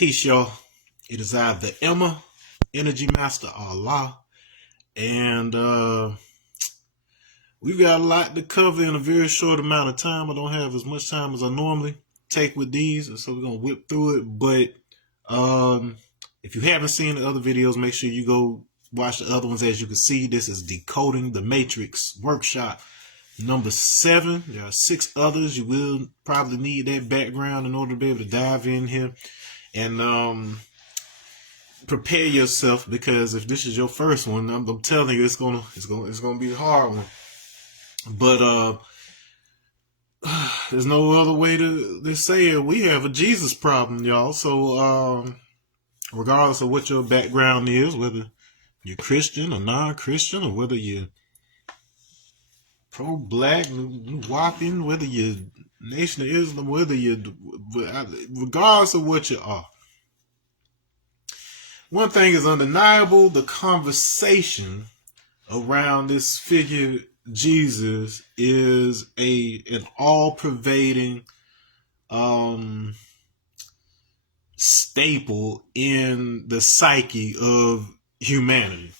Peace, y'all. It is I, the Emma, Energy Master, Allah. And we've got a lot to cover in a very short amount of time. I don't have as much time as I normally take with these, so we're going to whip through it. But if you haven't seen the other videos, make sure you go watch the other ones. As you can see, this is Decoding the Matrix Workshop number 7. There are 6 others. You will probably need that background in order to be able to dive in here. And prepare yourself, because if this is your first one, I'm telling you, it's gonna be a hard one. But there's no other way to say it. We have a Jesus problem, y'all. So regardless of what your background is, whether you're Christian or non-Christian, or whether you're pro-black, whopping, whether you're Nation of Islam, regardless of what you are, one thing is undeniable: the conversation around this figure Jesus is an all-pervading staple in the psyche of humanity.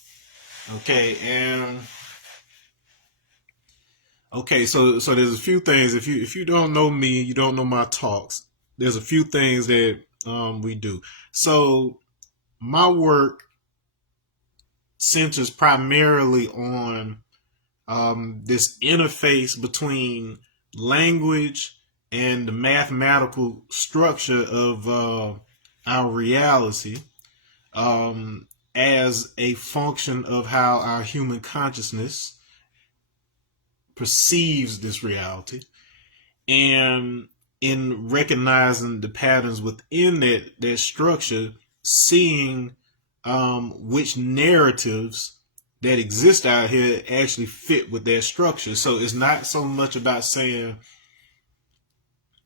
So there's a few things. If you don't know me, you don't know my talks. There's a few things that we do. So my work centers primarily on this interface between language and the mathematical structure of our reality as a function of how our human consciousness perceives this reality, and in recognizing the patterns within that structure, seeing which narratives that exist out here actually fit with that structure. So it's not so much about saying,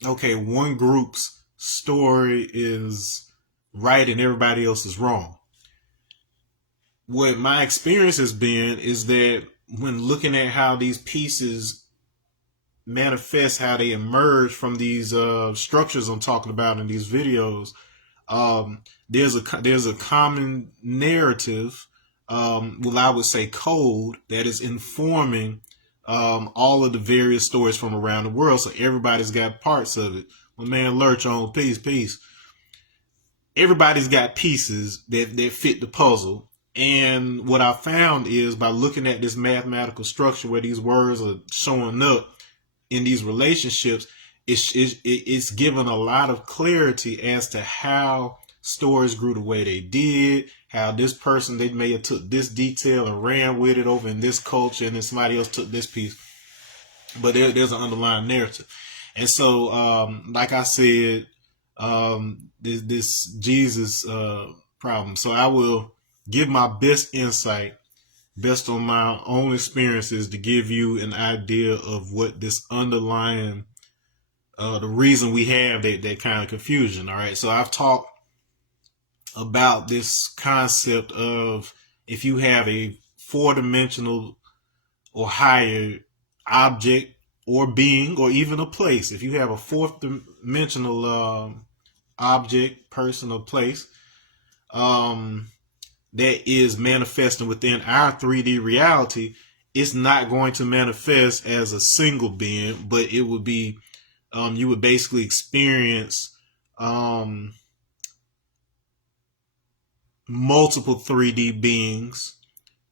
okay, one group's story is right and everybody else is wrong. What my experience has been is that when looking at how these pieces manifest, how they emerge from these structures I'm talking about in these videos, there's a common narrative, well, I would say code, that is informing all of the various stories from around the world. So everybody's got parts of it. My man Lurch on peace. Everybody's got pieces that fit the puzzle. And what I found is, by looking at this mathematical structure where these words are showing up in these relationships, it's given a lot of clarity as to how stories grew the way they did, how this person, they may have took this detail and ran with it over in this culture, and then somebody else took this piece. But there's an underlying narrative. And so, like I said, this Jesus problem. So I will give my best insight, based on my own experiences, to give you an idea of what this underlying, the reason we have that kind of confusion. All right. So I've talked about this concept of, if you have a 4-dimensional or higher object or being, or even a place, if you have a 4th dimensional object, person, or place, that is manifesting within our 3D reality, it's not going to manifest as a single being, but it would be, you would basically experience multiple 3D beings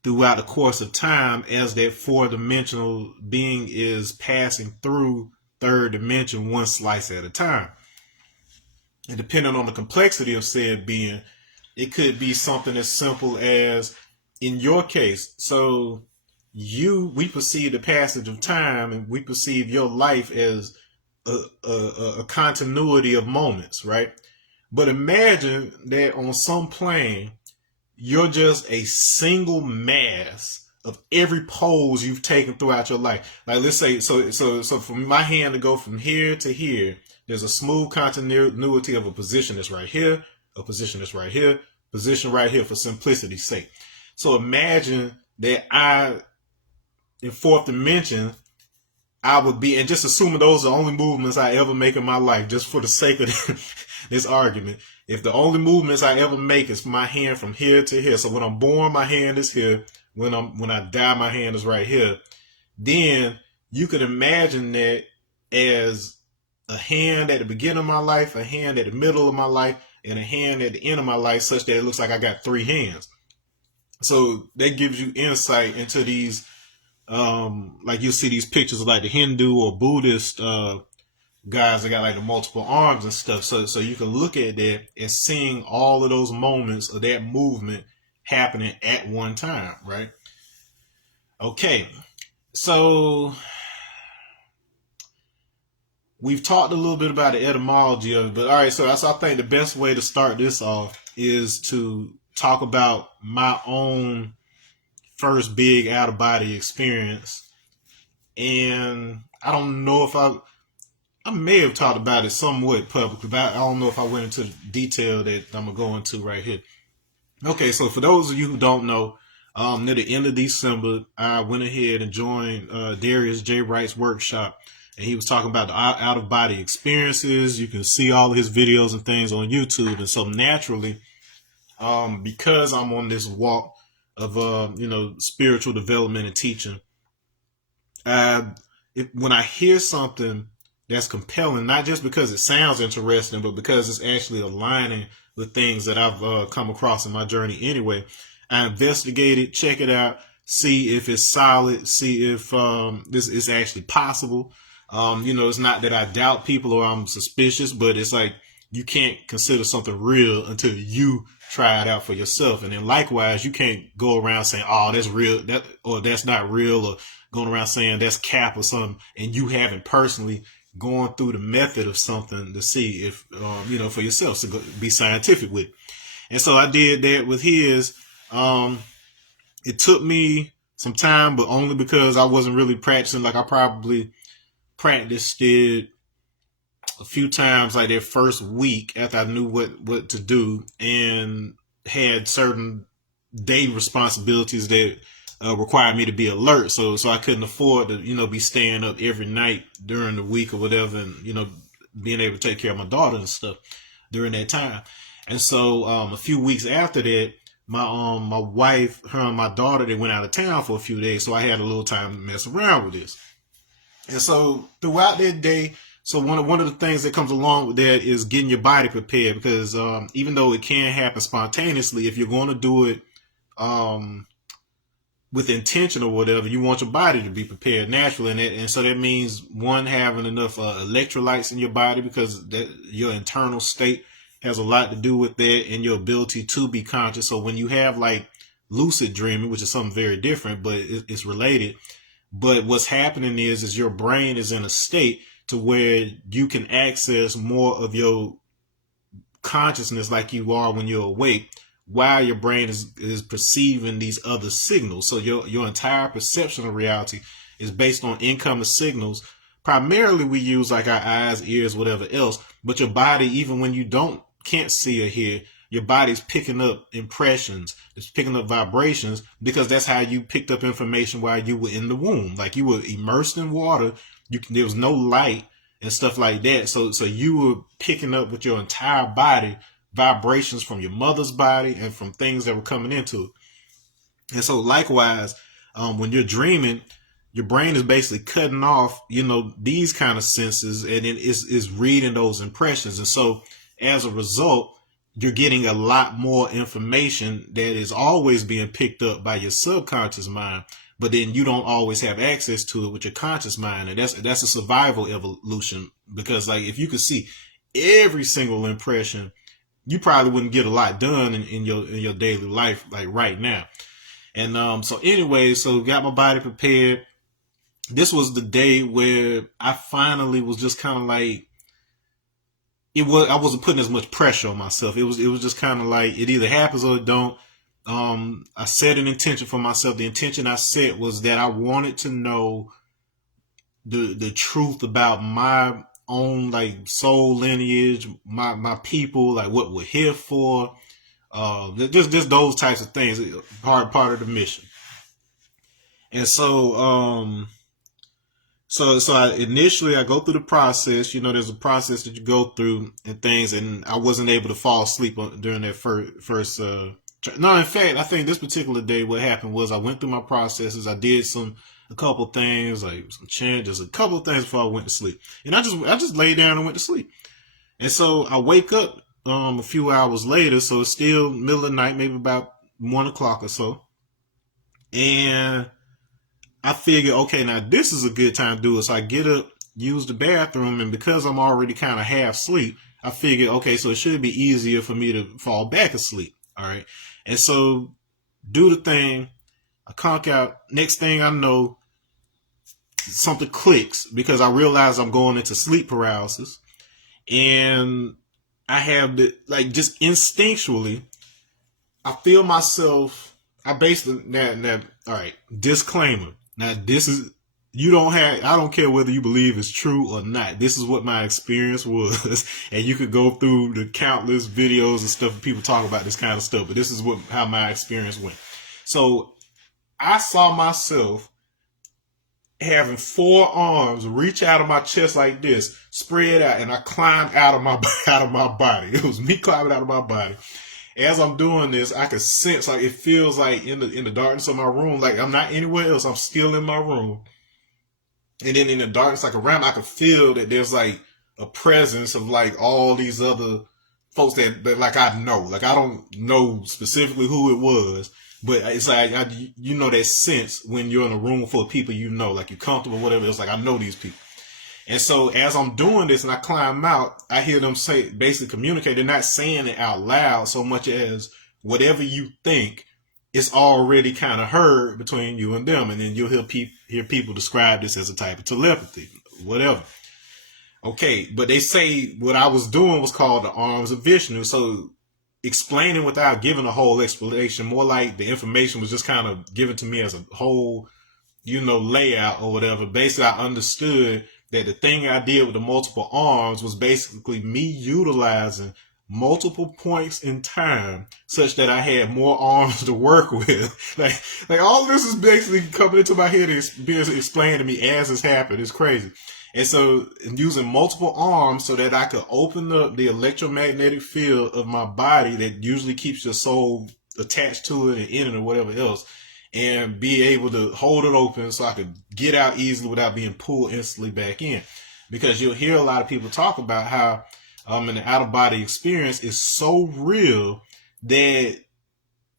throughout the course of time, as that 4-dimensional being is passing through 3rd dimension, one slice at a time. And depending on the complexity of said being, it could be something as simple as, in your case, so we perceive the passage of time, and we perceive your life as a continuity of moments, right? But imagine that on some plane, you're just a single mass of every pose you've taken throughout your life. Like, let's say, so for my hand to go from here to here, there's a smooth continuity of a position that's right here, a position that's right here, position right here, for simplicity's sake. So imagine that in 4th dimension, I would be, and just assuming those are the only movements I ever make in my life, just for the sake of this argument. If the only movements I ever make is my hand from here to here, so when I'm born, my hand is here. When I die, my hand is right here. Then you could imagine that as a hand at the beginning of my life, a hand at the middle of my life, and a hand at the end of my life, such that it looks like I got three hands. So that gives you insight into these, like you'll see these pictures of like the Hindu or Buddhist guys that got like the multiple arms and stuff. So you can look at that and seeing all of those moments of that movement happening at one time, right? Okay, so we've talked a little bit about the etymology of it, but all right, so I think the best way to start this off is to talk about my own first big out of body experience. And I don't know if I may have talked about it somewhat publicly, but I don't know if I went into the detail that I'm going to go into right here. Okay, so for those of you who don't know, near the end of December, I went ahead and joined Darius J. Wright's workshop. And he was talking about the out of body experiences. You can see all of his videos and things on YouTube. And so naturally, because I'm on this walk of spiritual development and teaching, when I hear something that's compelling, not just because it sounds interesting, but because it's actually aligning with things that I've come across in my journey anyway, I investigate it, check it out, see if it's solid, see if this is actually possible. It's not that I doubt people or I'm suspicious, but it's like you can't consider something real until you try it out for yourself. And then likewise, you can't go around saying, oh, that's real, or that's not real, or going around saying that's cap or something, and you haven't personally gone through the method of something to see if, for yourself, to be scientific with it. And so I did that with his. It took me some time, but only because I wasn't really practicing. Like I probably practiced it a few times like that first week after I knew what to do, and had certain day responsibilities that required me to be alert. So I couldn't afford to, be staying up every night during the week or whatever, and, being able to take care of my daughter and stuff during that time. And so a few weeks after that, my wife, her and my daughter, they went out of town for a few days. So I had a little time to mess around with this. And so throughout that day, so one of the things that comes along with that is getting your body prepared, because even though it can happen spontaneously, if you're going to do it with intention or whatever, you want your body to be prepared naturally. And so that means, one, having enough electrolytes in your body, because your internal state has a lot to do with that, and your ability to be conscious. So when you have like lucid dreaming, which is something very different, but it's related. But what's happening is your brain is in a state to where you can access more of your consciousness like you are when you're awake, while your brain is perceiving these other signals. So your entire perception of reality is based on incoming signals. Primarily we use like our eyes, ears, whatever else, but your body, even when you can't see or hear, your body's picking up impressions, it's picking up vibrations, because that's how you picked up information while you were in the womb. Like you were immersed in water, there was no light and stuff like that. So you were picking up with your entire body vibrations from your mother's body and from things that were coming into it. And so likewise, when you're dreaming, your brain is basically cutting off, these kind of senses, and it is reading those impressions. And so as a result, you're getting a lot more information that is always being picked up by your subconscious mind, but then you don't always have access to it with your conscious mind. And that's a survival evolution, because like if you could see every single impression, you probably wouldn't get a lot done in your daily life like right now. And so anyway, so got my body prepared. This was the day where I finally was just kind of like, I wasn't putting as much pressure on myself. It was just kind of like, it either happens or it don't. I set an intention for myself. The intention I set was that I wanted to know the truth about my own like soul lineage, my people, like what we're here for. Just those types of things, part of the mission. And so Initially I go through the process. There's a process that you go through and things, and I wasn't able to fall asleep during that first. No, in fact, I think this particular day, what happened was I went through my processes. I did a couple things, like some changes, a couple of things before I went to sleep, and I just laid down and went to sleep. And so I wake up a few hours later, so it's still middle of the night, maybe about 1 o'clock or so, and I figure, okay, now this is a good time to do it. So I get up, use the bathroom, and because I'm already kind of half asleep, I figure, okay, so it should be easier for me to fall back asleep. All right. And so do the thing. I conk out. Next thing I know, something clicks because I realize I'm going into sleep paralysis. And I have like just instinctually, I feel myself. I basically now all right, disclaimer. Now this is I don't care whether you believe it's true or not. This is what my experience was. And you could go through the countless videos and stuff that people talk about this kind of stuff, but this is how my experience went. So I saw myself having 4 arms reach out of my chest like this, spread out, and I climbed out of my body. It was me climbing out of my body. As I'm doing this, I can sense, like, it feels like in the darkness of my room, like I'm not anywhere else. I'm still in my room. And then in the darkness, like around, I could feel that there's like a presence of like all these other folks that like I know. Like I don't know specifically who it was, but it's like, that sense when you're in a room full of people, like you're comfortable, whatever. It's like, I know these people. And so as I'm doing this and I climb out, I hear them basically communicate. They're not saying it out loud so much as whatever you think, it's already kind of heard between you and them. And then you'll hear people describe this as a type of telepathy, whatever. Okay, but they say what I was doing was called the arms of Vishnu. So explaining without giving a whole explanation, more like the information was just kind of given to me as a whole, layout or whatever. Basically, I understood that the thing I did with the multiple arms was basically me utilizing multiple points in time such that I had more arms to work with. like all this is basically coming into my head and being explained to me as it's happened. It's crazy. And so using multiple arms so that I could open up the electromagnetic field of my body that usually keeps your soul attached to it and in it or whatever else, and be able to hold it open so I could get out easily without being pulled instantly back in. Because you'll hear a lot of people talk about how an out-of-body experience is so real that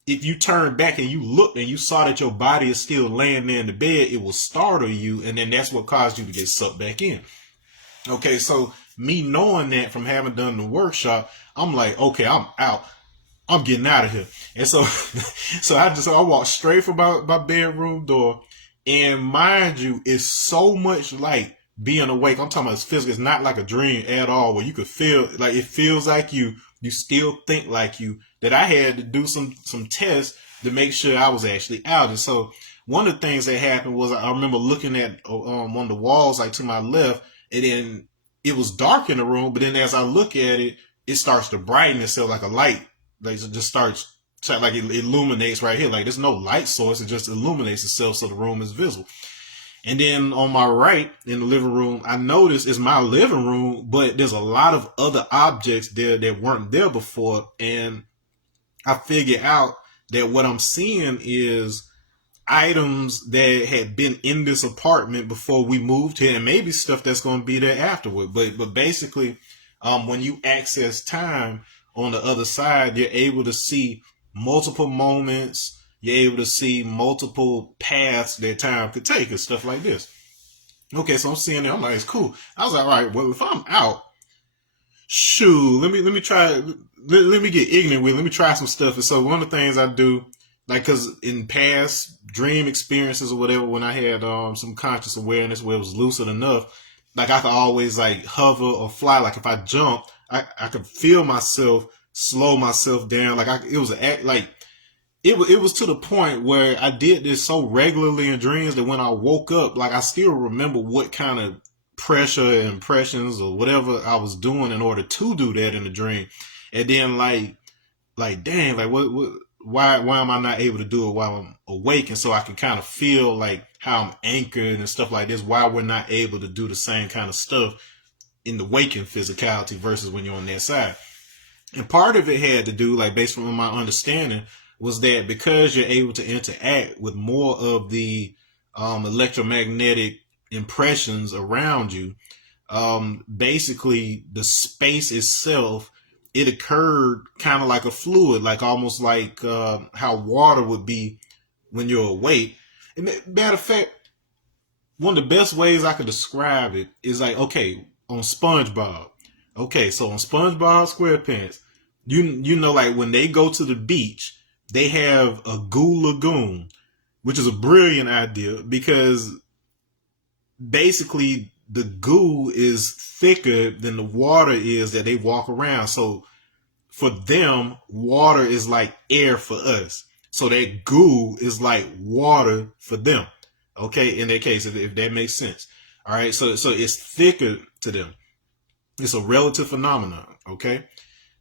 if you turn back and you look and you saw that your body is still laying there in the bed, it will startle you, and then that's what caused you to get sucked back in. Okay, so me knowing that from having done the workshop, I'm like, okay, I'm out. I'm getting out of here. And so, I walked straight from my bedroom door. And mind you, it's so much like being awake. I'm talking about it's physical. It's not like a dream at all, where you could feel like it feels like you still think like you, that I had to do some tests to make sure I was actually out. And so one of the things that happened was I remember looking at one of the walls, like to my left, and then it was dark in the room. But then as I look at it, it starts to brighten itself like a light. Like it just starts, like it illuminates right here. Like there's no light source. It just illuminates itself so the room is visible. And then on my right in the living room, I noticed it's my living room, but there's a lot of other objects there that weren't there before. And I figured out that what I'm seeing is items that had been in this apartment before we moved here, and maybe stuff that's going to be there afterward. But basically, when you access time on the other side, you're able to see multiple moments. You're able to see multiple paths that time could take and stuff like this. Okay, so I'm seeing it. I'm like, it's cool. I was like, all right, well, if I'm out, shoot, let me try. Let me get ignorant with it. Let me try some stuff. And so one of the things I do, like, because in past dream experiences or whatever, when I had some conscious awareness where it was lucid enough, like I could always like hover or fly. Like if I jumped, I could feel myself slow myself down. Like it was it was to the point where I did this so regularly in dreams that when I woke up, like I still remember what kind of pressure and impressions or whatever I was doing in order to do that in the dream. And then like, dang, like what why am I not able to do it while I'm awake? And so I can kind of feel like how I'm anchored and stuff like this. Why we're not able to do the same kind of stuff in the waking physicality versus when you're on that side. And part of it had to do, like based on my understanding, was that because you're able to interact with more of the electromagnetic impressions around you, basically the space itself, it occurred kind of like a fluid, like almost like how water would be when you're awake. And matter of fact, one of the best ways I could describe it is like, okay, on SpongeBob. Okay, so on SpongeBob SquarePants, you know, like when they go to the beach, they have a goo lagoon, which is a brilliant idea because basically the goo is thicker than the water is that they walk around. So for them, water is like air for us. So that goo is like water for them. Okay, in that case, if that makes sense. All right, so it's thicker to them. It's a relative phenomenon. Okay,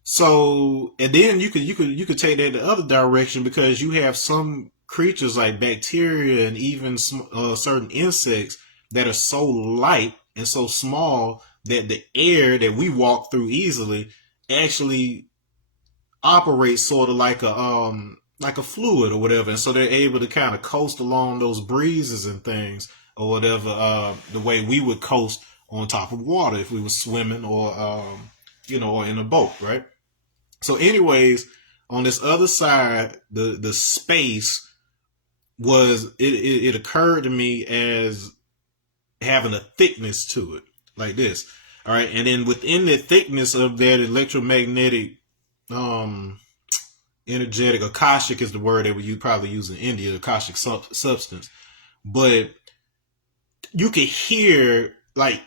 so and then you could take that the other direction because you have some creatures like bacteria and even certain insects that are so light and so small that the air that we walk through easily actually operates sort of like a fluid or whatever, and so they're able to kind of coast along those breezes and things or whatever, the way we would coast on top of water if we were swimming or or in a boat, right? So, anyways, on this other side, the space was it occurred to me as having a thickness to it, like this. All right, and then within the thickness of that electromagnetic energetic, akashic is the word that you probably use in India, akashic substance. But you could hear like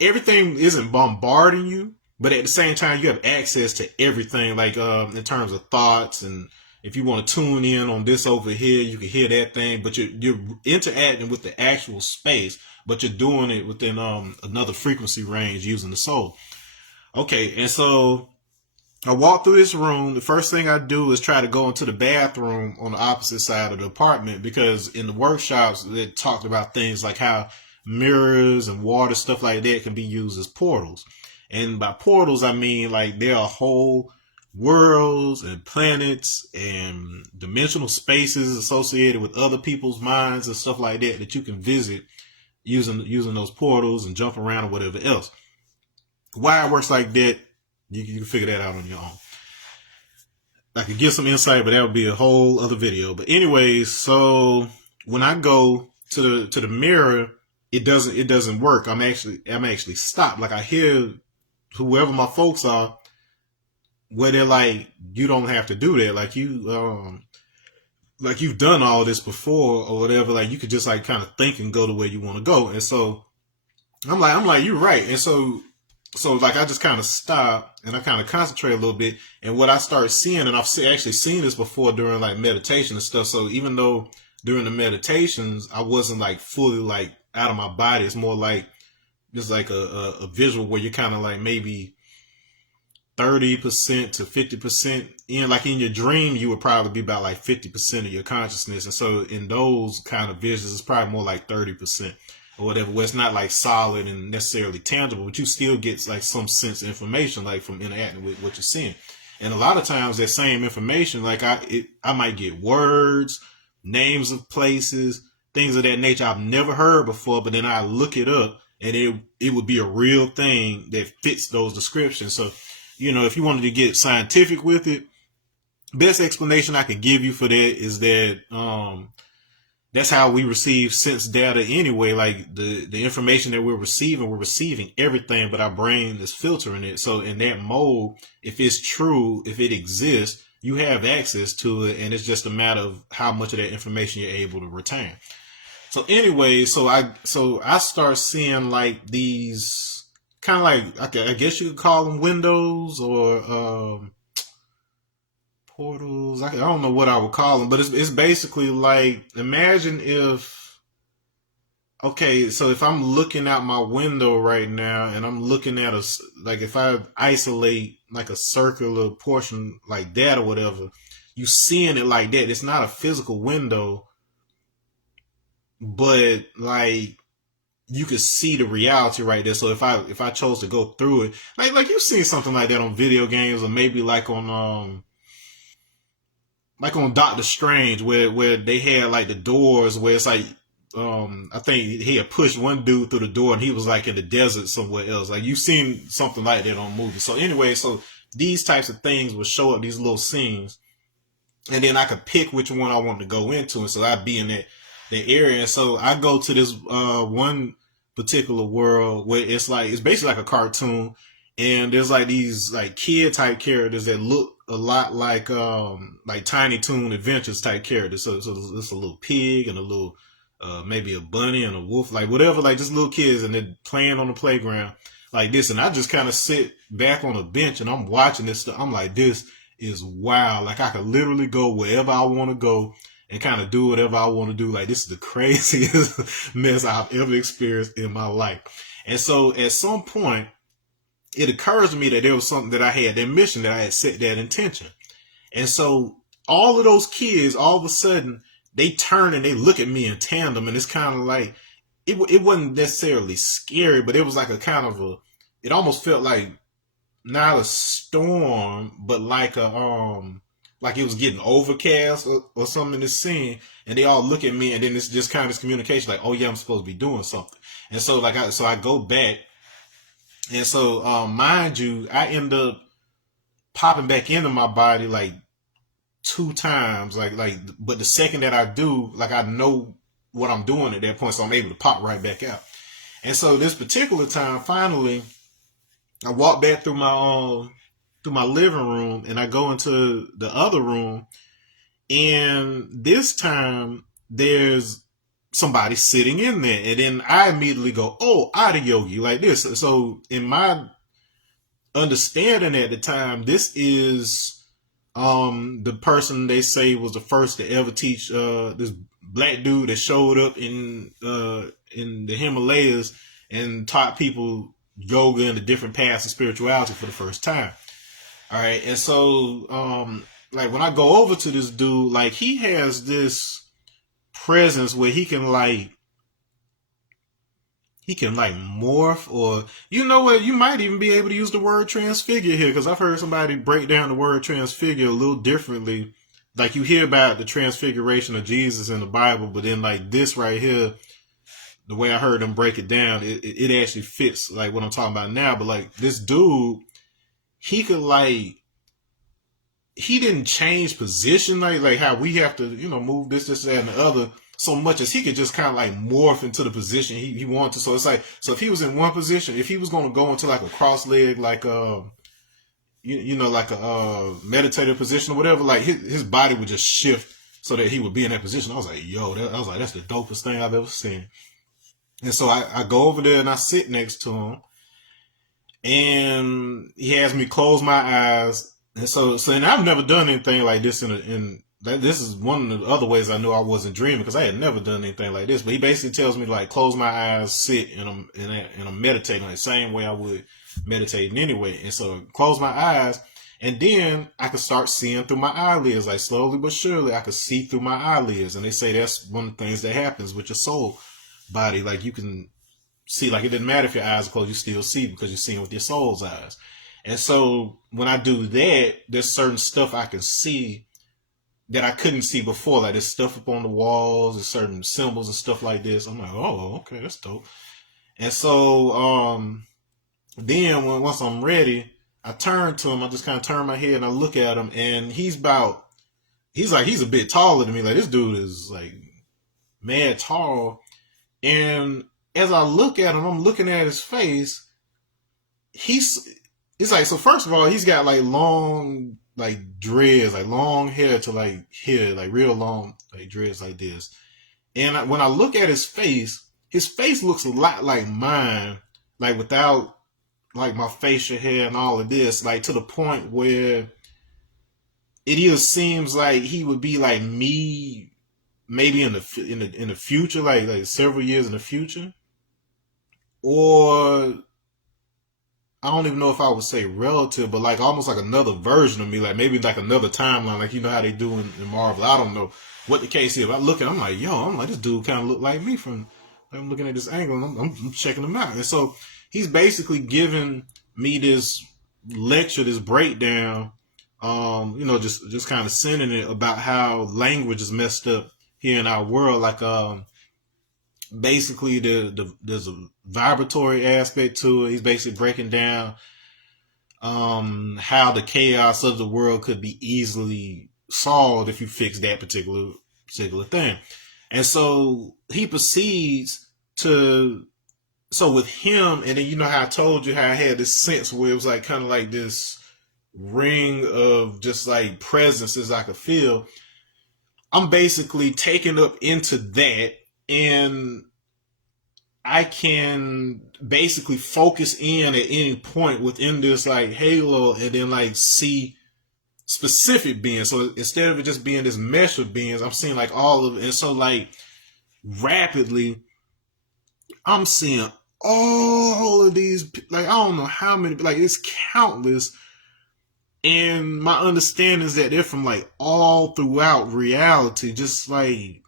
everything isn't bombarding you, but at the same time you have access to everything, like in terms of thoughts, and if you want to tune in on this over here, you can hear that thing. But you're interacting with the actual space, but you're doing it within another frequency range using the soul. Okay, and so I walk through this room. The first thing I do is try to go into the bathroom on the opposite side of the apartment, because in the workshops they talked about things like how mirrors and water, stuff like that, can be used as portals. And by portals, I mean like there are whole worlds and planets and dimensional spaces associated with other people's minds and stuff like that that you can visit using those portals and jump around or whatever else. Why it works like that, you can figure that out on your own. I could give some insight, but that would be a whole other video. But anyways, so when I go to the mirror, it doesn't work. I'm actually stopped. Like I hear whoever my folks are, where they're like, you don't have to do that. Like you've done all this before or whatever. Like you could just like kind of think and go to where you want to go. And so I'm like, you're right. And so like I just kind of stop and I kind of concentrate a little bit. And what I start seeing, and I've actually seen this before during like meditation and stuff. So even though during the meditations I wasn't like fully like out of my body, it's more like just like a visual where you're kind of like maybe 30% to 50% in. Like in your dream, you would probably be about like 50% of your consciousness. And so in those kind of visions, it's probably more like 30% or whatever, where it's not like solid and necessarily tangible, but you still get like some sense of information, like from interacting with what you're seeing. And a lot of times that same information, like I might get words, names of places, things of that nature I've never heard before, but then I look it up and it would be a real thing that fits those descriptions. So, if you wanted to get scientific with it, best explanation I could give you for that is that that's how we receive sense data anyway. Like the information that we're receiving everything, but our brain is filtering it. So in that mode, if it's true, if it exists, you have access to it, and it's just a matter of how much of that information you're able to retain. So anyway, so I start seeing like these kind of like, I guess you could call them windows or portals. I don't know what I would call them, but it's basically like, imagine if, okay, so if I'm looking out my window right now and I'm looking at like if I isolate like a circular portion like that or whatever, you seeing it like that. It's not a physical window, but like you could see the reality right there. So if I chose to go through it, like you've seen something like that on video games, or maybe like on Doctor Strange, where they had like the doors where it's like I think he had pushed one dude through the door and he was like in the desert somewhere else. Like you've seen something like that on movies. So anyway, so these types of things will show up, these little scenes, and then I could pick which one I want to go into, and so I'd be in that area. And so I go to this one particular world where it's basically like a cartoon, and there's like these like kid type characters that look a lot like Tiny Toon Adventures type characters. So it's a little pig and a little maybe a bunny and a wolf, like whatever, like just little kids, and they're playing on the playground like this, and I just kind of sit back on a bench and I'm watching this stuff. I'm like, this is wild. Like I could literally go wherever I want to go and kind of do whatever I want to do. Like this is the craziest mess I've ever experienced in my life. And so at some point, it occurs to me that there was something that I had, that mission that I had set that intention. And so all of those kids, all of a sudden, they turn and they look at me in tandem, and it's kind of like it wasn't necessarily scary, but it was like a kind of a. It almost felt like not a storm, but like it was getting overcast or something in this scene, and they all look at me, and then it's just kind of this communication, like, oh yeah, I'm supposed to be doing something, and so I go back, and so mind you, I end up popping back into my body like 2 times, but the second that I do, like I know what I'm doing at that point, so I'm able to pop right back out. And so this particular time, finally, I walk back through my living room, and I go into the other room, and this time there's somebody sitting in there, and then I immediately go, oh, Adiyogi, like this. So in my understanding at the time, this is the person they say was the first to ever teach this black dude that showed up in the Himalayas and taught people yoga and the different paths of spirituality for the first time. All right, and so like when I go over to this dude, like he has this presence where he can like morph, or you know what, you might even be able to use the word transfigure here, because I've heard somebody break down the word transfigure a little differently. Like you hear about the transfiguration of Jesus in the Bible, but then like this right here, the way I heard them break it down, it actually fits like what I'm talking about now. But like this dude, he could like, he didn't change position like how we have to, move this, that, and the other, so much as he could just kind of like morph into the position he wanted to. So it's like, so if he was in one position, if he was going to go into like a cross leg, like like a meditative position or whatever, like his body would just shift so that he would be in that position. I was like, yo, that's the dopest thing I've ever seen. And so I go over there and I sit next to him, and he has me close my eyes. And and I've never done anything like this this is one of the other ways I knew I wasn't dreaming, because I had never done anything like this. But he basically tells me to like close my eyes, sit, and I'm meditating like the same way I would meditating anyway. And so close my eyes, and then I could start seeing through my eyelids, like slowly but surely I could see through my eyelids. And they say that's one of the things that happens with your soul body. Like you can see, like it didn't matter if your eyes are closed, you still see because you're seeing with your soul's eyes. And so when I do that, there's certain stuff I can see that I couldn't see before. Like there's stuff up on the walls, there's certain symbols and stuff like this. I'm like, oh, okay, that's dope. And so then once I'm ready, I turn to him. I just kind of turn my head and I look at him, and he's a bit taller than me. Like this dude is like mad tall. And as I look at him, I'm looking at his face. It's like, so first of all, he's got like long, like dreads, like long hair to like here, like real long, like dreads like this. And when I look at his face looks a lot like mine, like without like my facial hair and all of this, like to the point where it either seems like he would be like me, maybe in the future, like several years in the future, or I don't even know if I would say relative, but like almost like another version of me, like maybe like another timeline, like you know how they do in Marvel. I don't know what the case is. I look at, I'm like, yo, I'm like this dude kind of look like me from. I'm looking at this angle, and I'm checking him out, and so he's basically giving me this lecture, this breakdown, just kind of sending it about how language is messed up here in our world, like basically there's a vibratory aspect to it. He's basically breaking down how the chaos of the world could be easily solved if you fix that particular thing. And so he proceeds to, so with him, and then you know how I told you how I had this sense where it was like kind of like this ring of just like presences I could feel. I'm basically taken up into that, and I can basically focus in at any point within this like halo and then like see specific beings. So instead of it just being this mesh of beings, I'm seeing like all of it. And so like rapidly, I'm seeing all of these, like I don't know how many, like it's countless. And my understanding is that they're from like all throughout reality, just like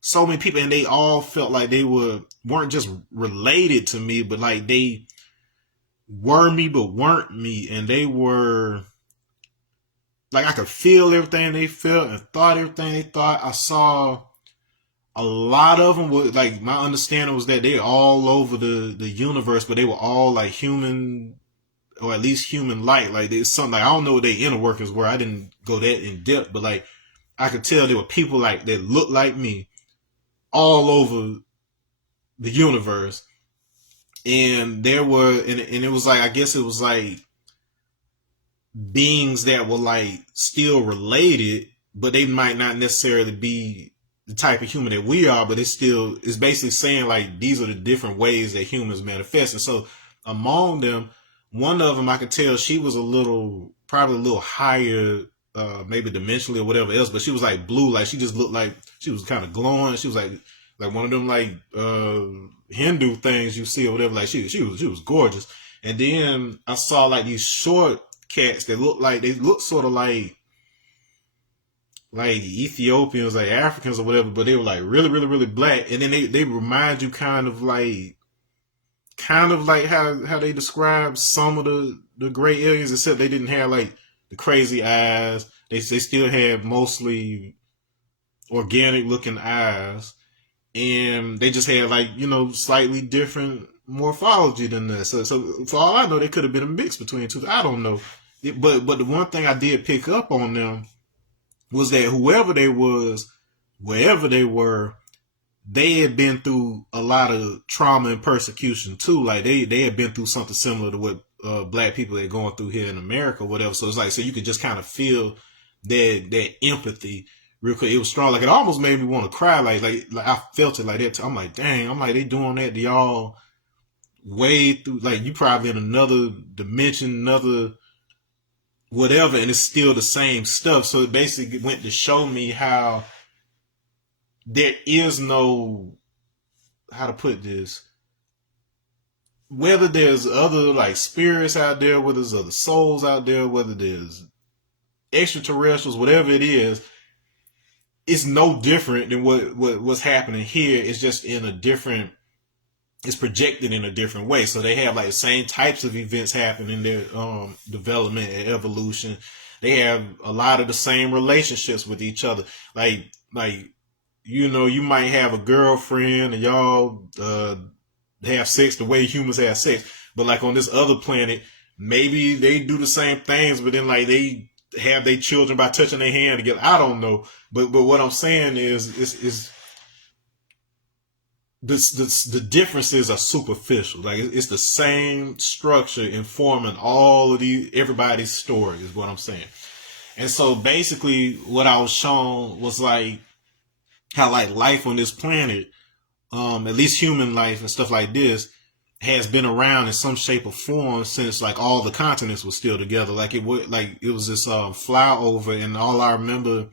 so many people, and they all felt like they weren't just related to me, but like they were me but weren't me, and they were like I could feel everything they felt and thought everything they thought. I saw a lot of them was like my understanding was that they're all over the universe, but they were all like human or at least human like there's something like I don't know what their inner workings were. I didn't go that in depth, but like I could tell there were people like that looked like me all over the universe. And there were, and it was like, I guess it was like beings that were like still related, but they might not necessarily be the type of human that we are, but it's basically saying like these are the different ways that humans manifest. And so among them, one of them I could tell she was probably a little higher, maybe dimensionally or whatever else, but she was like blue, like she just looked like she was kind of glowing. She was like one of them like Hindu things you see or whatever. Like she was gorgeous. And then I saw like these short cats that looked sort of like Ethiopians, like Africans or whatever, but they were like really, really, really black. And then they remind you kind of like how they describe some of the gray aliens, except they didn't have like the crazy eyes. They still had mostly organic looking eyes. And they just had like, slightly different morphology than that. So for all I know, they could have been a mix between the two. I don't know. But the one thing I did pick up on them was that whoever they was, wherever they were, they had been through a lot of trauma and persecution too. Like they had been through something similar to what black people are going through here in America or whatever. So it's like, so you could just kind of feel that empathy real quick. It was strong. Like it almost made me want to cry. Like I felt it like that. I'm like, dang. I'm like, they doing that to y'all way through. Like you probably in another dimension, another whatever, and it's still the same stuff. So it basically went to show me how there is no, how to put this, whether there's other like spirits out there, whether there's other souls out there, whether there's extraterrestrials, whatever it is, it's no different than what's happening here. It's just in a different, it's projected in a different way. So they have like the same types of events happen in their development and evolution. They have a lot of the same relationships with each other. Like you might have a girlfriend and y'all have sex the way humans have sex, but like on this other planet, maybe they do the same things, but then like they have their children by touching their hand together. I don't know, but what I'm saying is the differences are superficial. Like it's the same structure informing all of everybody's story is what I'm saying. And so basically, what I was shown was like how like life on this planet, at least human life and stuff like this, has been around in some shape or form since like all the continents were still together. Like it was this flyover, and all I remember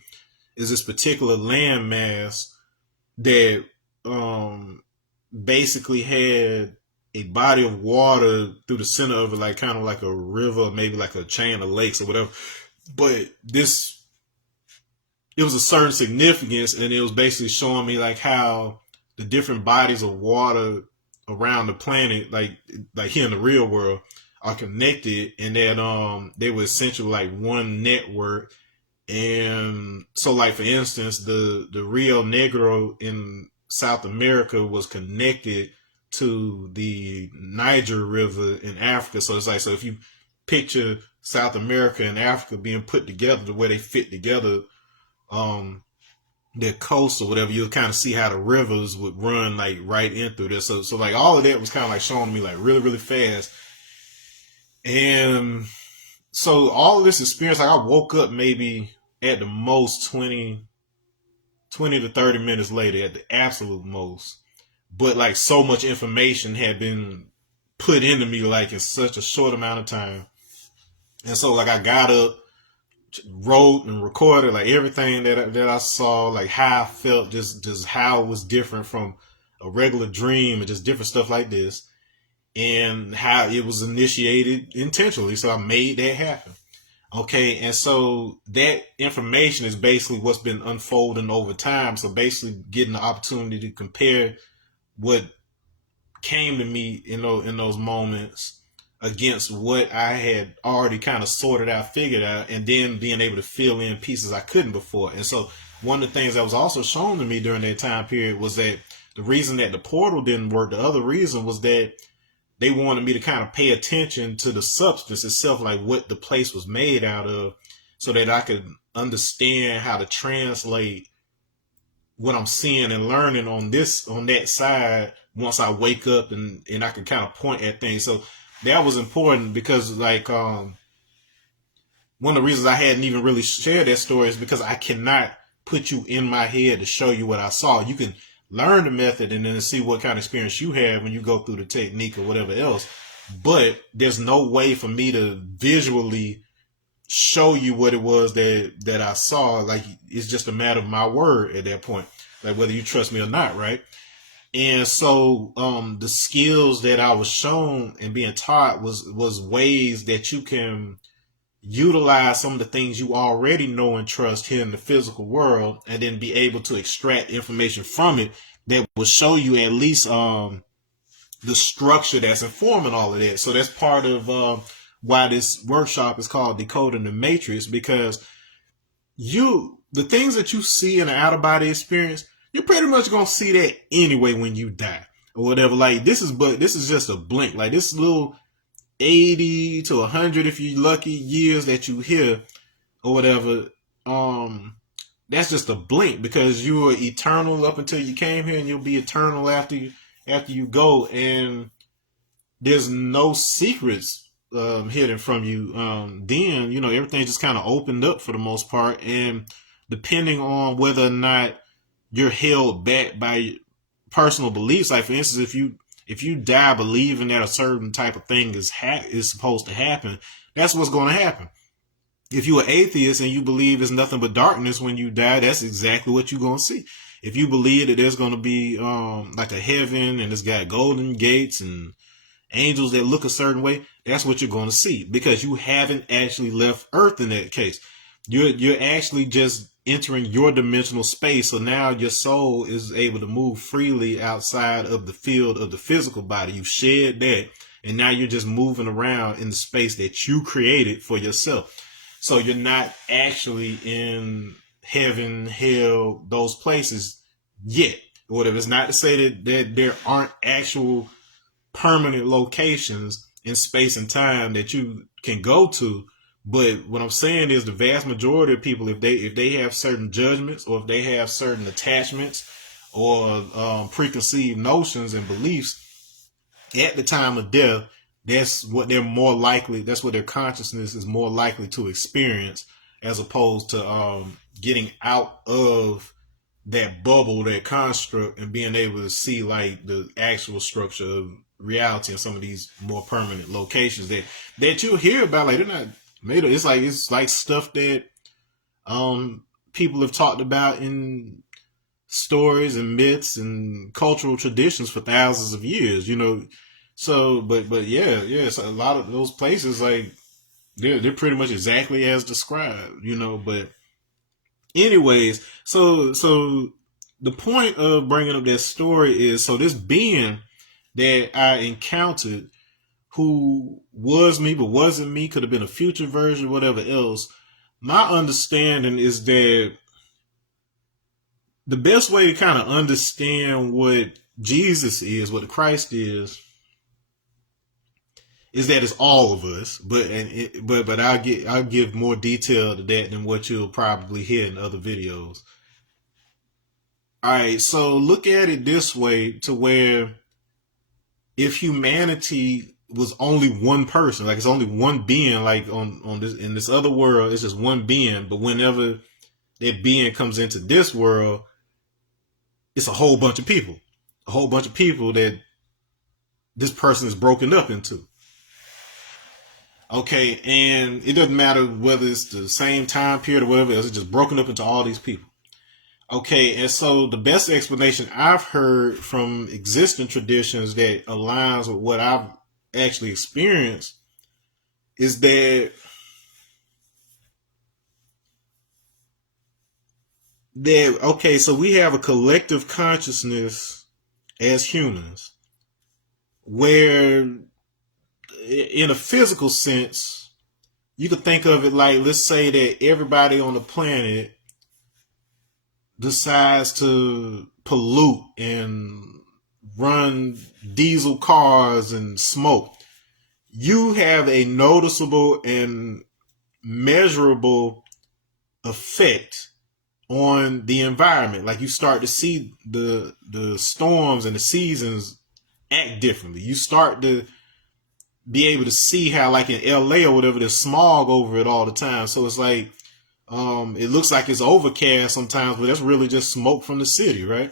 is this particular landmass that basically had a body of water through the center of it, like kind of like a river, maybe like a chain of lakes or whatever. But it was a certain significance, and it was basically showing me like how the different bodies of water around the planet, like here in the real world, are connected, and that they were essentially like one network. And so, like for instance, the Rio Negro in South America was connected to the Niger River in Africa. So it's like, so if you picture South America and Africa being put together the way they fit together, um, their coast or whatever, you'll kind of see how the rivers would run like right in through this. So like all of that was kind of like showing me like really, really fast. And so all of this experience, like I woke up maybe at the most 20 to 30 minutes later, at the absolute most. But like so much information had been put into me like in such a short amount of time. And so like I got up, wrote and recorded like everything that I saw, like how I felt, just how it was different from a regular dream and just different stuff like this, and how it was initiated intentionally. So I made that happen. Okay, and so that information is basically what's been unfolding over time. So basically getting the opportunity to compare what came to me in those moments against what I had already kind of sorted out, figured out, and then being able to fill in pieces I couldn't before. And so one of the things that was also shown to me during that time period was that the reason that the portal didn't work, the other reason was that they wanted me to kind of pay attention to the substance itself, like what the place was made out of, so that I could understand how to translate what I'm seeing and learning on that side once I wake up, and I can kind of point at things. So that was important because like one of the reasons I hadn't even really shared that story is because I cannot put you in my head to show you what I saw. You can learn the method and then see what kind of experience you have when you go through the technique or whatever else. But there's no way for me to visually show you what it was that I saw. Like it's just a matter of my word at that point, like whether you trust me or not, right? And so the skills that I was shown and being taught was ways that you can utilize some of the things you already know and trust here in the physical world, and then be able to extract information from it that will show you at least the structure that's informing all of that. So that's part of why this workshop is called Decoding the Matrix, because the things that you see in an out of body experience, you're pretty much gonna see that anyway when you die or whatever. Like this is just a blink. Like this little 80 to 100 if you're lucky years that you hear or whatever, that's just a blink, because you were eternal up until you came here, and you'll be eternal after you go, and there's no secrets hidden from you. Then everything just kind of opened up for the most part, and depending on whether or not you're held back by personal beliefs, like for instance, if you die believing that a certain type of thing is supposed to happen, that's what's going to happen. If you're an atheist and you believe there's nothing but darkness when you die, that's exactly what you're going to see. If you believe that there's going to be like a heaven and it's got golden gates and angels that look a certain way, that's what you're going to see, because you haven't actually left Earth in that case. You're actually just entering your dimensional space. So now your soul is able to move freely outside of the field of the physical body. You shed that, and now you're just moving around in the space that you created for yourself. So you're not actually in heaven, hell, those places yet. Whatever. It's not to say that there aren't actual permanent locations in space and time that you can go to. But what I'm saying is the vast majority of people, if they have certain judgments, or if they have certain attachments or preconceived notions and beliefs at the time of death, that's what their consciousness is more likely to experience, as opposed to getting out of that bubble, that construct, and being able to see like the actual structure of reality in some of these more permanent locations that you'll hear about. Like they're not made of, it's like stuff that people have talked about in stories and myths and cultural traditions for thousands of years. So, but yeah. So a lot of those places, like they're pretty much exactly as described, But anyways, so the point of bringing up that story is so this being that I encountered, who was me but wasn't me, could have been a future version, whatever else. My understanding is that the best way to kind of understand what Jesus is, what the Christ is that it's all of us. But I'll give more detail to that than what you'll probably hear in other videos. All right, so look at it this way, to where if humanity was only one person, like it's only one being, like on this, in this other world, it's just one being. But whenever that being comes into this world, it's a whole bunch of people that this person is broken up into. Okay, and it doesn't matter whether it's the same time period or whatever else, it's just broken up into all these people. Okay, and so the best explanation I've heard from existing traditions that aligns with what I've actually experienced is that okay, so we have a collective consciousness as humans where in a physical sense, you could think of it like, let's say that everybody on the planet decides to pollute and run diesel cars and smoke. You have a noticeable and measurable effect on the environment. Like you start to see the storms and the seasons act differently. You start to be able to see how, like in LA or whatever, there's smog over it all the time. So it's like, it looks like it's overcast sometimes, but that's really just smoke from the city, right?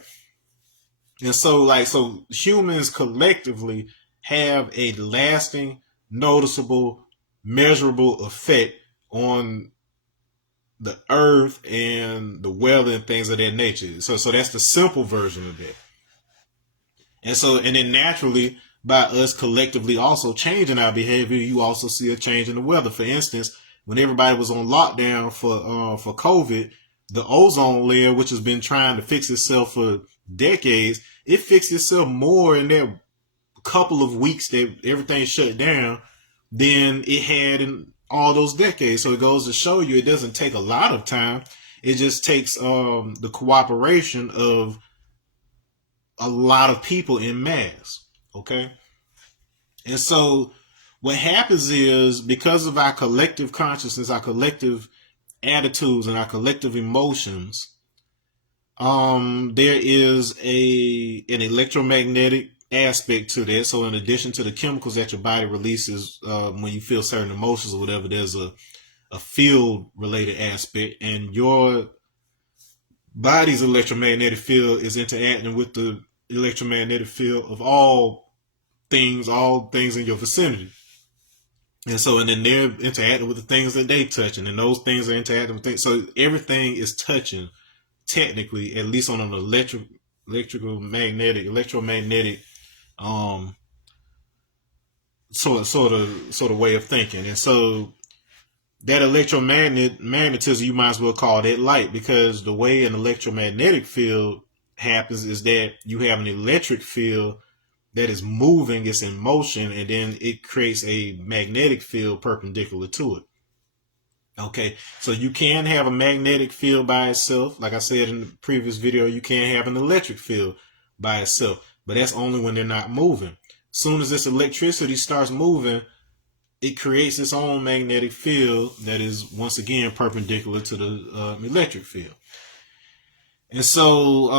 And so humans collectively have a lasting, noticeable, measurable effect on the earth and the weather and things of that nature. So that's the simple version of that. And then naturally, by us collectively also changing our behavior, you also see a change in the weather. For instance, when everybody was on lockdown for COVID, the ozone layer, which has been trying to fix itself for decades, it fixed itself more in that couple of weeks that everything shut down than it had in all those decades. So it goes to show you it doesn't take a lot of time. It just takes the cooperation of a lot of people in mass. Okay. And so what happens is, because of our collective consciousness, our collective attitudes, and our collective emotions, there is an electromagnetic aspect to that. So in addition to the chemicals that your body releases when you feel certain emotions or whatever, there's a field related aspect, and your body's electromagnetic field is interacting with the electromagnetic field of all things in your vicinity. And so, and then they're interacting with the things that they touch, and then those things are interacting with things. So everything is touching, technically, at least on an electromagnetic sort of way of thinking. And so that magnetism, you might as well call that light, because the way an electromagnetic field happens is that you have an electric field that is moving, it's in motion, and then it creates a magnetic field perpendicular to it. Okay, so you can have a magnetic field by itself. Like I said in the previous video, you can have an electric field by itself, but that's only when they're not moving. As soon as this electricity starts moving, it creates its own magnetic field that is, once again, perpendicular to the electric field. And so,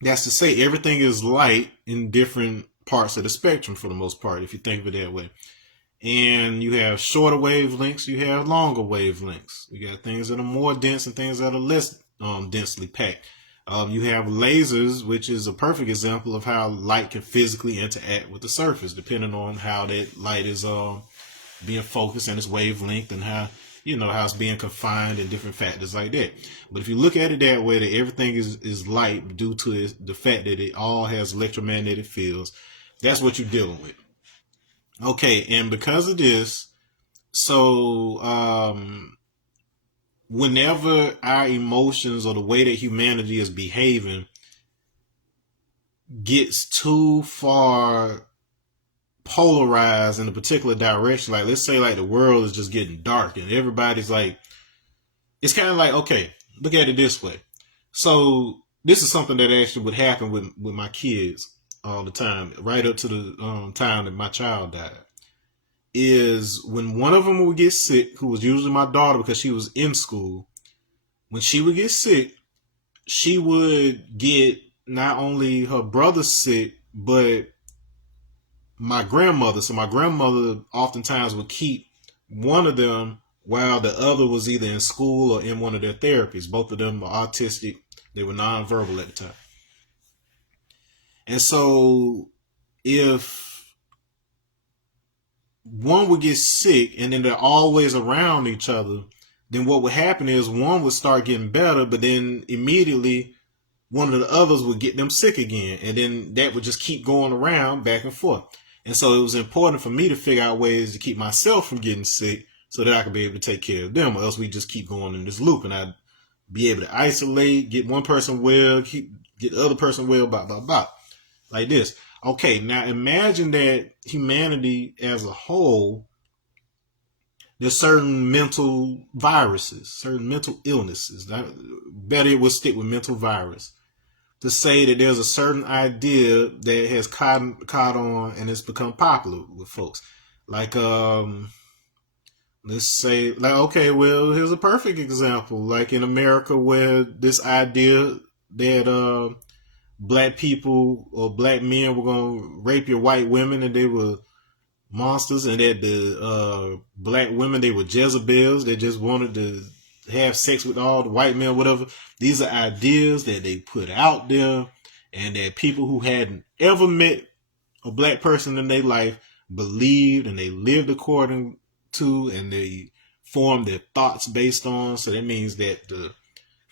that's to say, everything is light in different parts of the spectrum for the most part, if you think of it that way. And you have shorter wavelengths, you have longer wavelengths. You got things that are more dense and things that are less densely packed. You have lasers, which is a perfect example of how light can physically interact with the surface, depending on how that light is being focused and its wavelength, and how, how it's being confined and different factors like that. But if you look at it that way, that everything is light due to the fact that it all has electromagnetic fields, that's what you're dealing with. Okay, and because of this, so whenever our emotions or the way that humanity is behaving gets too far polarized in a particular direction, like let's say like the world is just getting dark and everybody's like, it's kind of like, okay, look at it this way. So this is something that actually would happen with my kids all the time, right up to the time that my child died, is when one of them would get sick, who was usually my daughter because she was in school. When she would get sick, she would get not only her brother sick, but my grandmother. So my grandmother oftentimes would keep one of them while the other was either in school or in one of their therapies. Both of them were autistic. They were nonverbal at the time. And so if one would get sick and then they're always around each other, then what would happen is one would start getting better, but then immediately one of the others would get them sick again. And then that would just keep going around back and forth. And so it was important for me to figure out ways to keep myself from getting sick so that I could be able to take care of them, or else we just keep going in this loop and I'd be able to isolate, get one person well, get the other person well, blah, blah, blah, like this. Okay, now imagine that humanity as a whole, there's certain mental viruses, certain mental illnesses. Better it would stick with mental virus. To say that there's a certain idea that has caught on and it's become popular with folks. Like, let's say, like, okay, well, here's a perfect example. Like in America, where this idea that black people or black men were going to rape your white women and they were monsters, and that the black women, they were Jezebels. They just wanted to have sex with all the white men, whatever. These are ideas that they put out there, and that people who hadn't ever met a black person in their life believed and they lived according to, and they formed their thoughts based on. So that means that the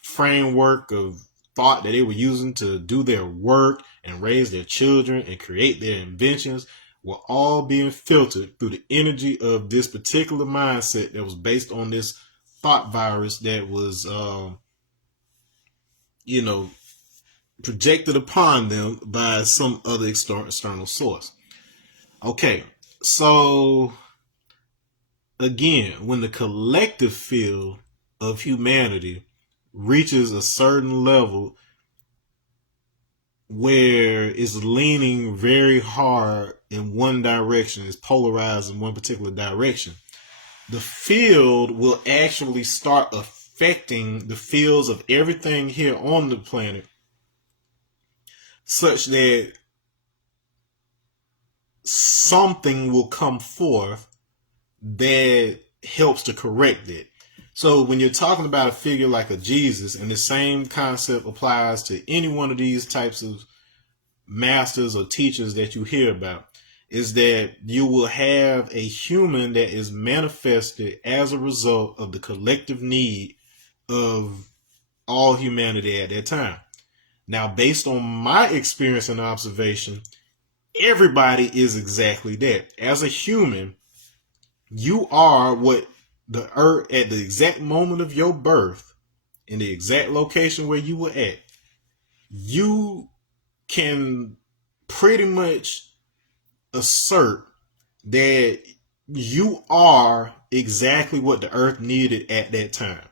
framework of thought that they were using to do their work and raise their children and create their inventions were all being filtered through the energy of this particular mindset that was based on this thought virus that was, projected upon them by some other external source. Okay, so again, when the collective field of humanity reaches a certain level where it's leaning very hard in one direction, it's polarized in one particular direction, the field will actually start affecting the fields of everything here on the planet, such that something will come forth that helps to correct it. So when you're talking about a figure like a Jesus, and the same concept applies to any one of these types of masters or teachers that you hear about, is that you will have a human that is manifested as a result of the collective need of all humanity at that time. Now, based on my experience and observation, everybody is exactly that. As a human, you are what the earth, at the exact moment of your birth, in the exact location where you were at, you can pretty much assert that you are exactly what the earth needed at that time.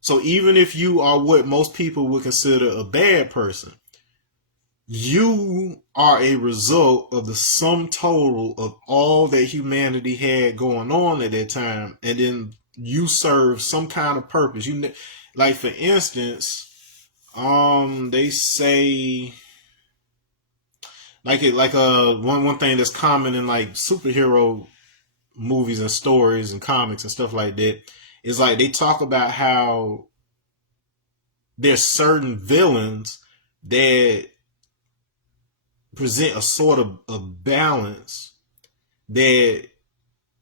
So even if you are what most people would consider a bad person, you are a result of the sum total of all that humanity had going on at that time, and then you serve some kind of purpose. Like for instance, they say one thing that's common in like superhero movies and stories and comics and stuff like that is like they talk about how there's certain villains that present a sort of a balance that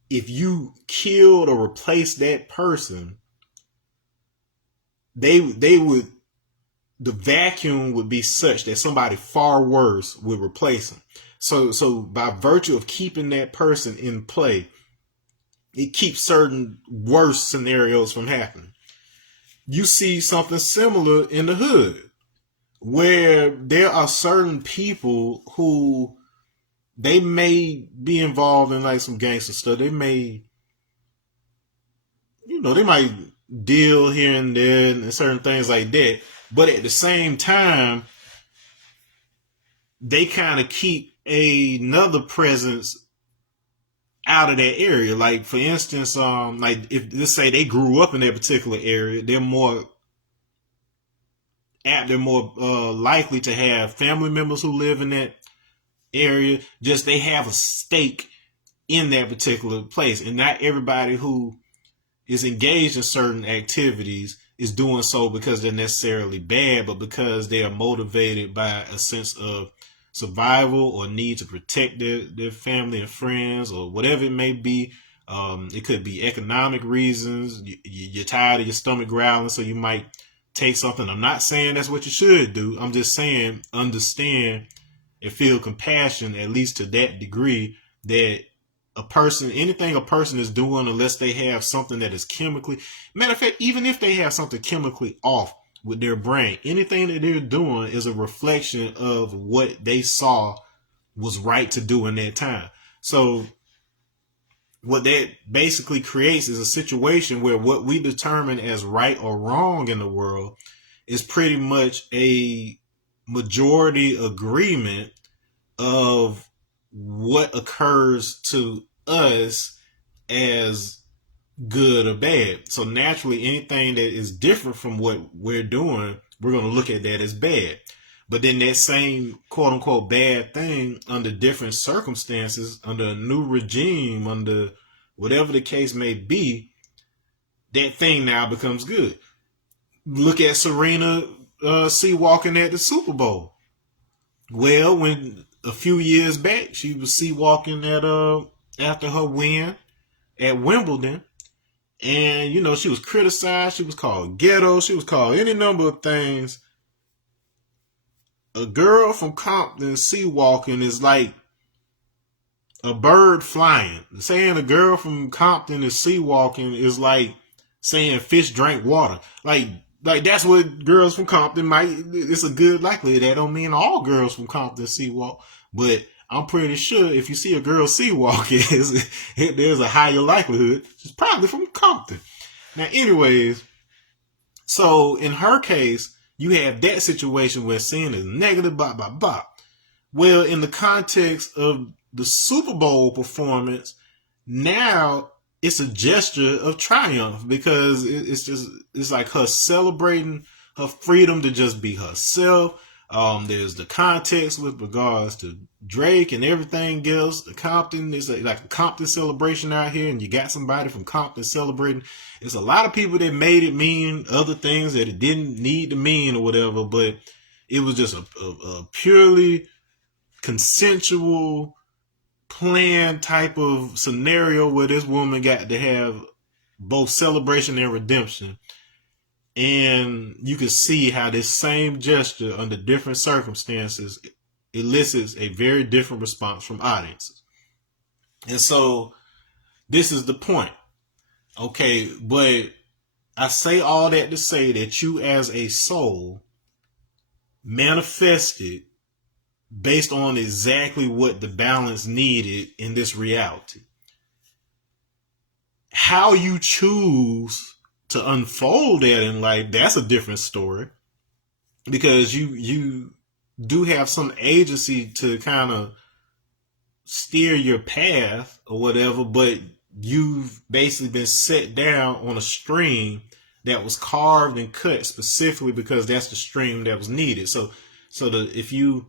if you killed or replaced that person, they would, the vacuum would be such that somebody far worse would replace them. So by virtue of keeping that person in play, it keeps certain worse scenarios from happening. You see something similar in the hood, where there are certain people who, they may be involved in like some gangster stuff. They may, they might deal here and there and certain things like that. But at the same time, they kind of keep another presence out of that area. Like for instance, like if let's say they grew up in that particular area, they're more apt, they're more likely to have family members who live in that area. Just they have a stake in that particular place, and not everybody who is engaged in certain activities is doing so because they're necessarily bad, but because they are motivated by a sense of survival or need to protect their family and friends or whatever it may be. It could be economic reasons. You're tired of your stomach growling, so you might take something. I'm not saying that's what you should do. I'm just saying understand and feel compassion, at least to that degree, that anything a person is doing, unless they have something that is chemically, matter of fact, even if they have something chemically off with their brain, anything that they're doing is a reflection of what they saw was right to do in that time. So what that basically creates is a situation where what we determine as right or wrong in the world is pretty much a majority agreement of what occurs to us as good or bad. So naturally, anything that is different from what we're doing, we're going to look at that as bad. But then that same quote unquote bad thing, under different circumstances, under a new regime, under whatever the case may be, that thing now becomes good. Look at Serena C walking at the Super Bowl. Well, when a few years back she was C walking at after her win at Wimbledon, and she was criticized, she was called ghetto, she was called any number of things. A girl from Compton sea walking is like a bird flying. Saying a girl from Compton is sea walking is like saying fish drank water. Like that's what girls from Compton might. It's a good likelihood. That don't mean all girls from Compton sea walk, but I'm pretty sure if you see a girl sea walking, there's a higher likelihood she's probably from Compton. Now, anyways, so in her case, you have that situation where sin is negative, blah, blah, blah. Well, in the context of the Super Bowl performance, now it's a gesture of triumph, because it's like her celebrating her freedom to just be herself. There's the context with regards to Drake and everything else. The Compton is like a Compton celebration out here, and you got somebody from Compton celebrating. There's a lot of people that made it mean other things that it didn't need to mean or whatever, but it was just a purely consensual, planned type of scenario where this woman got to have both celebration and redemption. And you can see how this same gesture under different circumstances elicits a very different response from audiences. And so this is the point. Okay, but I say all that to say that you as a soul manifested based on exactly what the balance needed in this reality. How you choose to unfold that in life, that's a different story, because you do have some agency to kind of steer your path or whatever, but you've basically been set down on a stream that was carved and cut specifically because that's the stream that was needed. So if you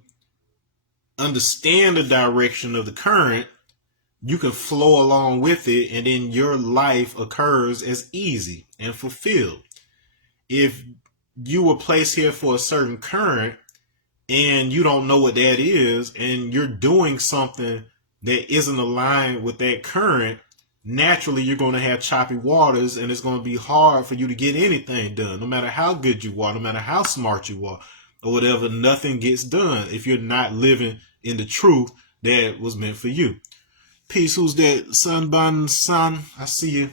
understand the direction of the current, you can flow along with it, and then your life occurs as easy and fulfilled. If you were placed here for a certain current and you don't know what that is, and you're doing something that isn't aligned with that current, naturally you're going to have choppy waters, and it's going to be hard for you to get anything done. No matter how good you are, no matter how smart you are, or whatever, nothing gets done if you're not living in the truth that was meant for you. Peace. Who's that? Sunbun Sun. I see you.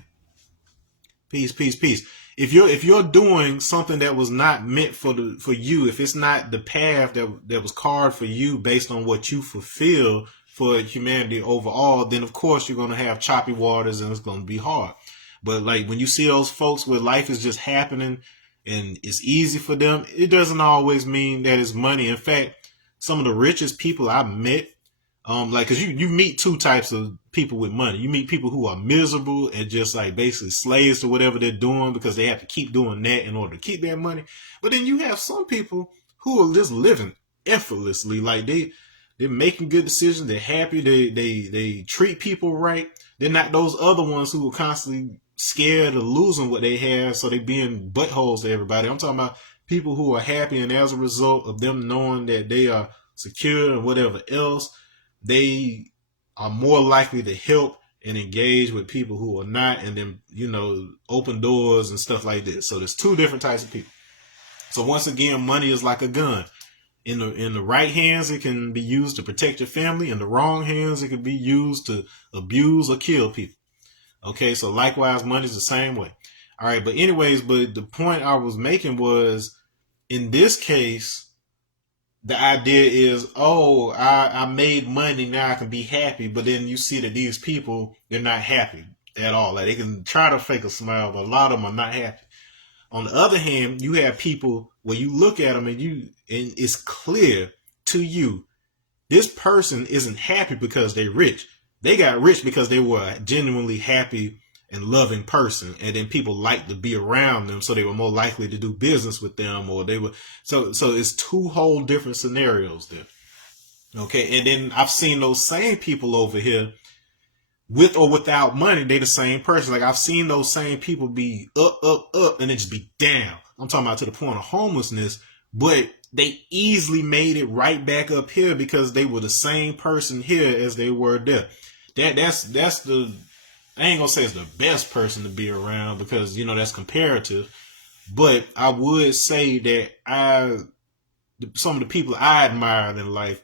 Peace, peace, peace. If you're doing something that was not meant for you, if it's not the path that was carved for you based on what you fulfill for humanity overall, then of course you're gonna have choppy waters and it's gonna be hard. But like when you see those folks where life is just happening and it's easy for them, it doesn't always mean that it's money. In fact, some of the richest people I met, like, cause you meet two types of people with money. You meet people who are miserable and just like basically slaves to whatever they're doing because they have to keep doing that in order to keep their money. But then you have some people who are just living effortlessly. Like they're making good decisions. They're happy. They treat people right. They're not those other ones who are constantly scared of losing what they have. So they being buttholes to everybody. I'm talking about people who are happy, and as a result of them knowing that they are secure and whatever else, they are more likely to help and engage with people who are not, and then, open doors and stuff like this. So there's two different types of people. So once again, money is like a gun. In the right hands, it can be used to protect your family. In the wrong hands, it can be used to abuse or kill people. Okay, so likewise, money is the same way. All right, but anyways, but the point I was making was, in this case, the idea is, oh, I made money, now I can be happy. But then you see that these people, they're not happy at all. Like, they can try to fake a smile, but a lot of them are not happy. On the other hand, you have people where you look at them and it's clear to you, this person isn't happy because they're rich. They got rich because they were a genuinely happy and loving person, and then people liked to be around them, so they were more likely to do business with them, or they were so it's two whole different scenarios there. Okay, and then I've seen those same people over here, with or without money, they the same person. Like, I've seen those same people be up, and then just be down. I'm talking about to the point of homelessness, but they easily made it right back up here because they were the same person here as they were there. That's the, I ain't gonna say it's the best person to be around because, that's comparative. But I would say that some of the people I admired in life,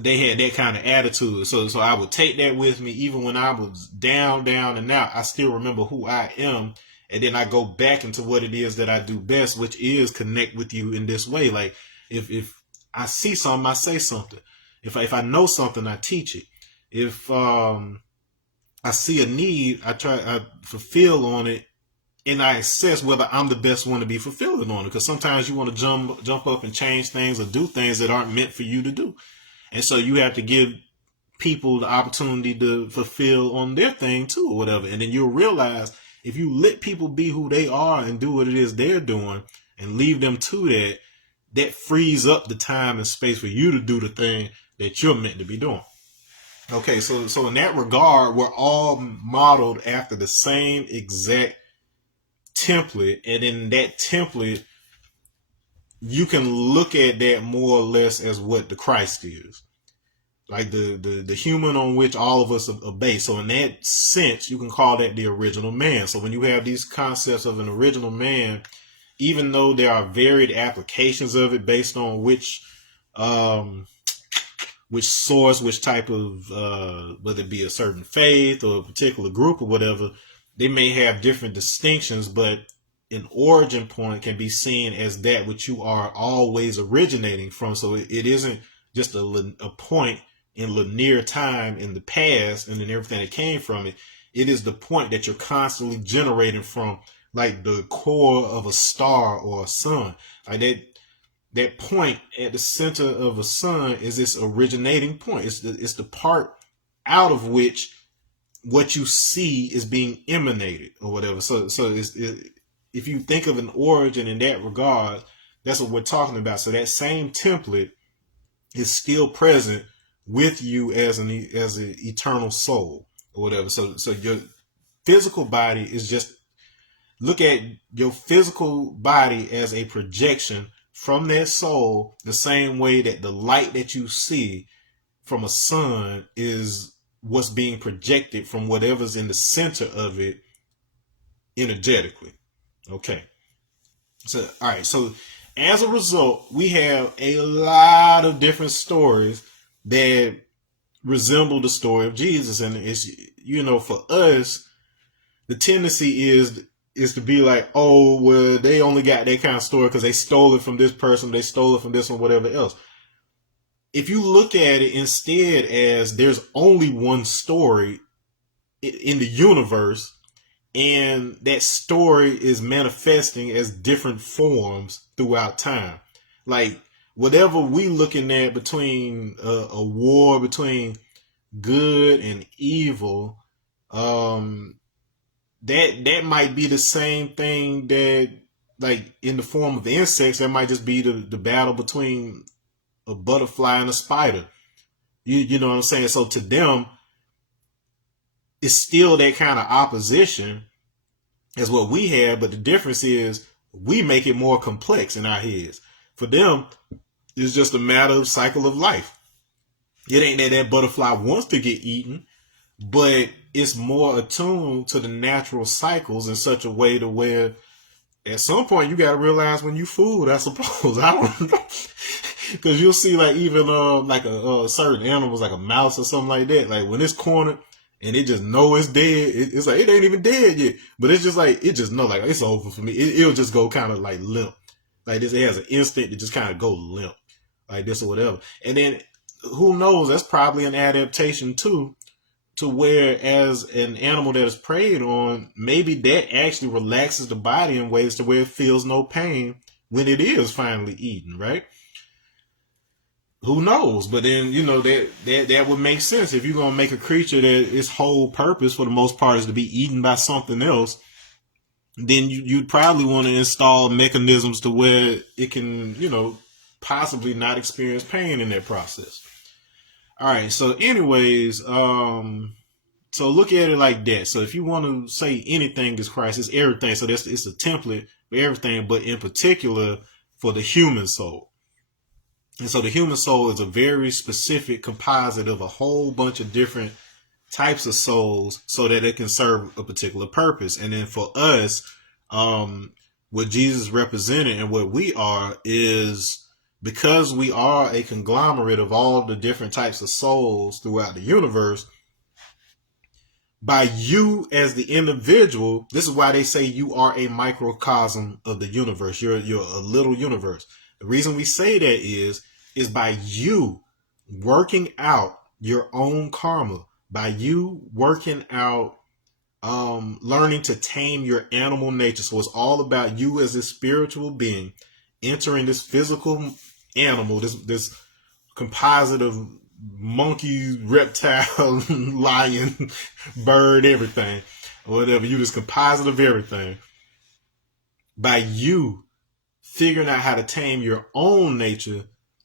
they had that kind of attitude. So I would take that with me even when I was down and out. I still remember who I am. And then I go back into what it is that I do best, which is connect with you in this way. Like, if I see something, I say something. If I know something, I teach it. If I see a need, I fulfill on it, and I assess whether I'm the best one to be fulfilling on it. Because sometimes you want to jump up and change things or do things that aren't meant for you to do. And so you have to give people the opportunity to fulfill on their thing too, or whatever. And then you'll realize if you let people be who they are and do what it is they're doing and leave them to that, that frees up the time and space for you to do the thing that you're meant to be doing. Okay, so in that regard, we're all modeled after the same exact template. And in that template, you can look at that more or less as what the Christ is. Like the human on which all of us are based. So in that sense, you can call that the original man. So when you have these concepts of an original man, even though there are varied applications of it based on which source, which type of, whether it be a certain faith or a particular group or whatever, they may have different distinctions, but an origin point can be seen as that which you are always originating from. So it isn't just a point in linear time in the past and then everything that came from it. It is the point that you're constantly generating from, like the core of a star or a sun. Like that point at the center of a sun is this originating point. It's the part out of which what you see is being emanated or whatever. So if you think of an origin in that regard, that's what we're talking about. So that same template is still present with you as an eternal soul or whatever. So your physical body is just, look at your physical body as a projection from that soul, the same way that the light that you see from a sun is what's being projected from whatever's in the center of it energetically. Okay. So, all right. So, as a result, we have a lot of different stories that resemble the story of Jesus. And it's, for us, the tendency is to be like, oh, well, they only got that kind of story because they stole it from this person, they stole it from this one, whatever else. If you look at it instead as there's only one story in the universe, and that story is manifesting as different forms throughout time. Like whatever we looking at between a war between good and evil, that might be the same thing that, like in the form of insects, that might just be the battle between a butterfly and a spider. You know what I'm saying? So to them, it's still that kind of opposition as what we have, but the difference is we make it more complex in our heads. For them, it's just a matter of cycle of life. It ain't that butterfly wants to get eaten, but it's more attuned to the natural cycles in such a way to where at some point you got to realize when you food, I suppose. I don't know. Because you'll see like even like a certain animals like a mouse or something like that. Like when it's cornered and it just know it's dead, it's like it ain't even dead yet. But it's just like, it just know like it's over for me. It'll just go kind of like limp. Like this, it has an instinct to just kind of go limp. Like this or whatever. And then who knows, that's probably an adaptation too, to where as an animal that is preyed on, maybe that actually relaxes the body in ways to where it feels no pain when it is finally eaten, right? Who knows? But then, that would make sense. If you're going to make a creature that its whole purpose for the most part is to be eaten by something else, then you'd probably want to install mechanisms to where it can, possibly not experience pain in that process. All right. So anyways, so look at it like that. So if you want to say anything is Christ, it's everything. So it's a template for everything, but in particular for the human soul. And so the human soul is a very specific composite of a whole bunch of different types of souls so that it can serve a particular purpose. And then for us, what Jesus represented and what we are is, because we are a conglomerate of all the different types of souls throughout the universe, by you as the individual, this is why they say you are a microcosm of the universe. You're a little universe. The reason we say that is by you working out your own karma, by you working out, learning to tame your animal nature. So it's all about you as a spiritual being entering this physical animal, this composite of monkey, reptile, lion, bird, everything, or whatever. You this composite of everything. By you figuring out how to tame your own nature,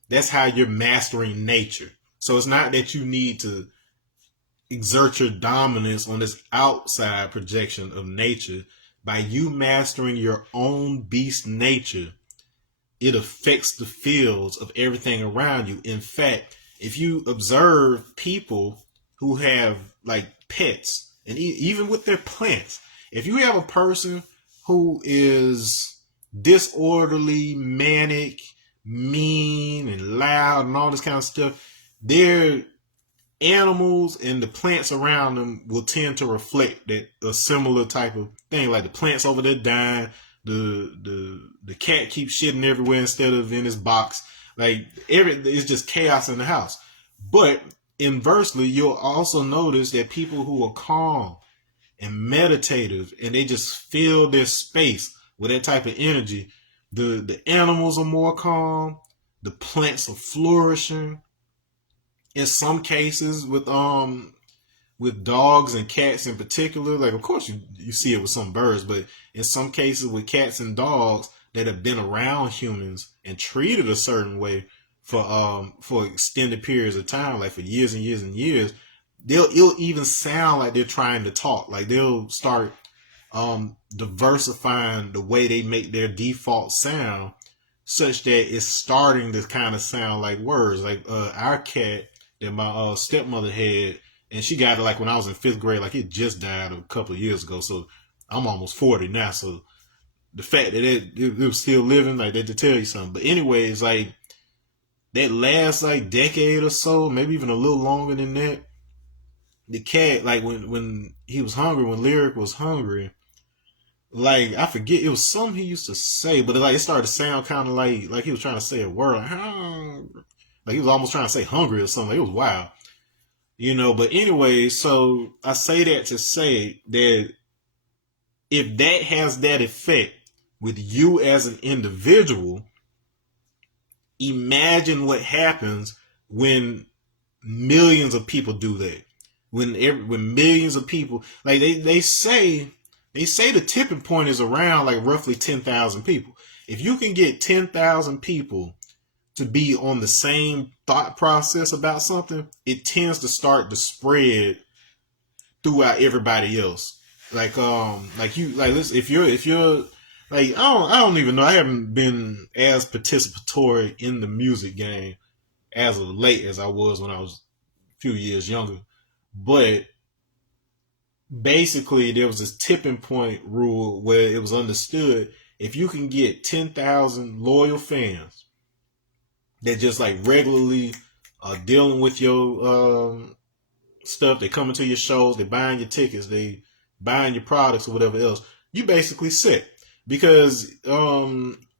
that's how you're mastering nature. So it's not that you need to exert your dominance on this outside projection of nature. By you mastering your own beast nature, it affects the fields of everything around you. In fact, if you observe people who have like pets, and even with their plants, if you have a person who is disorderly, manic, mean, and loud, and all this kind of stuff, their animals and the plants around them will tend to reflect that, a similar type of thing. Like the plants over there dying, the cat keeps shitting everywhere instead of in his box. Like it's just chaos in the house. But inversely, you'll also notice that people who are calm and meditative and they just fill their space with that type of energy, the animals are more calm, the plants are flourishing. In some cases with dogs and cats in particular, like of course you see it with some birds, but in some cases with cats and dogs that have been around humans and treated a certain way for extended periods of time, like for years and years and years, it'll even sound like they're trying to talk. Like they'll start diversifying the way they make their default sound, such that it's starting to kind of sound like words. Like our cat that my stepmother had, and she got it like when I was in 5th grade. Like it just died a couple of years ago, so I'm almost 40 now. So the fact that it was still living, like that to tell you something. But anyways, like that last like decade or so, maybe even a little longer than that, the cat, like when he was hungry, when Lyric was hungry, like I forget, it was something he used to say, but it started to sound kind of like he was trying to say a word, like he was almost trying to say hungry or something. It was wild, you know. But anyway, so I say that to say that if that has that effect with you as an individual, imagine what happens when millions of people do that. When millions of people, like they say the tipping point is around like roughly 10,000 people. If you can get 10,000 people to be on the same thought process about something, it tends to start to spread throughout everybody else. Listen, if you're like, I don't even know. I haven't been as participatory in the music game as of late as I was when I was a few years younger. But basically, there was this tipping point rule where it was understood if you can get 10,000 loyal fans that just like regularly are dealing with your stuff, they coming to your shows, they buying your tickets, they buying your products or whatever else, you basically set. Because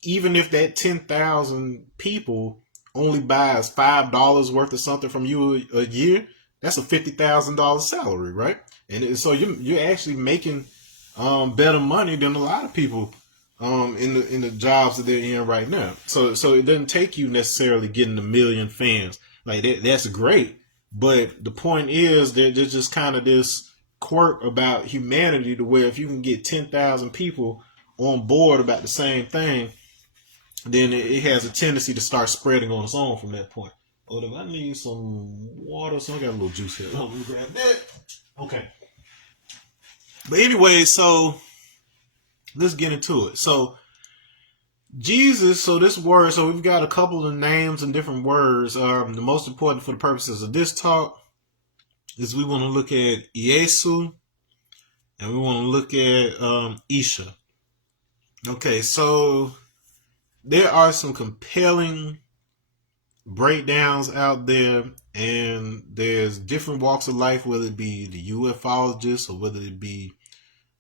even if that 10,000 people only buys $5 worth of something from you a year, that's a $50,000 salary, right? And so you're actually making better money than a lot of people in the jobs that they're in right now. So it doesn't take you necessarily getting a million fans. Like that's great. But the point is that there's just kind of this quirk about humanity to where if you can get 10,000 people on board about the same thing, then it has a tendency to start spreading on its own from that point. Oh, I need some water, so I got a little juice here. Let me grab that. Okay. But anyway, so let's get into it. So Jesus, so this word, so we've got a couple of names and different words. The most important for the purposes of this talk is we want to look at Yesu and we want to look at Isha. Okay, so there are some compelling breakdowns out there, and there's different walks of life, whether it be the ufologists or whether it be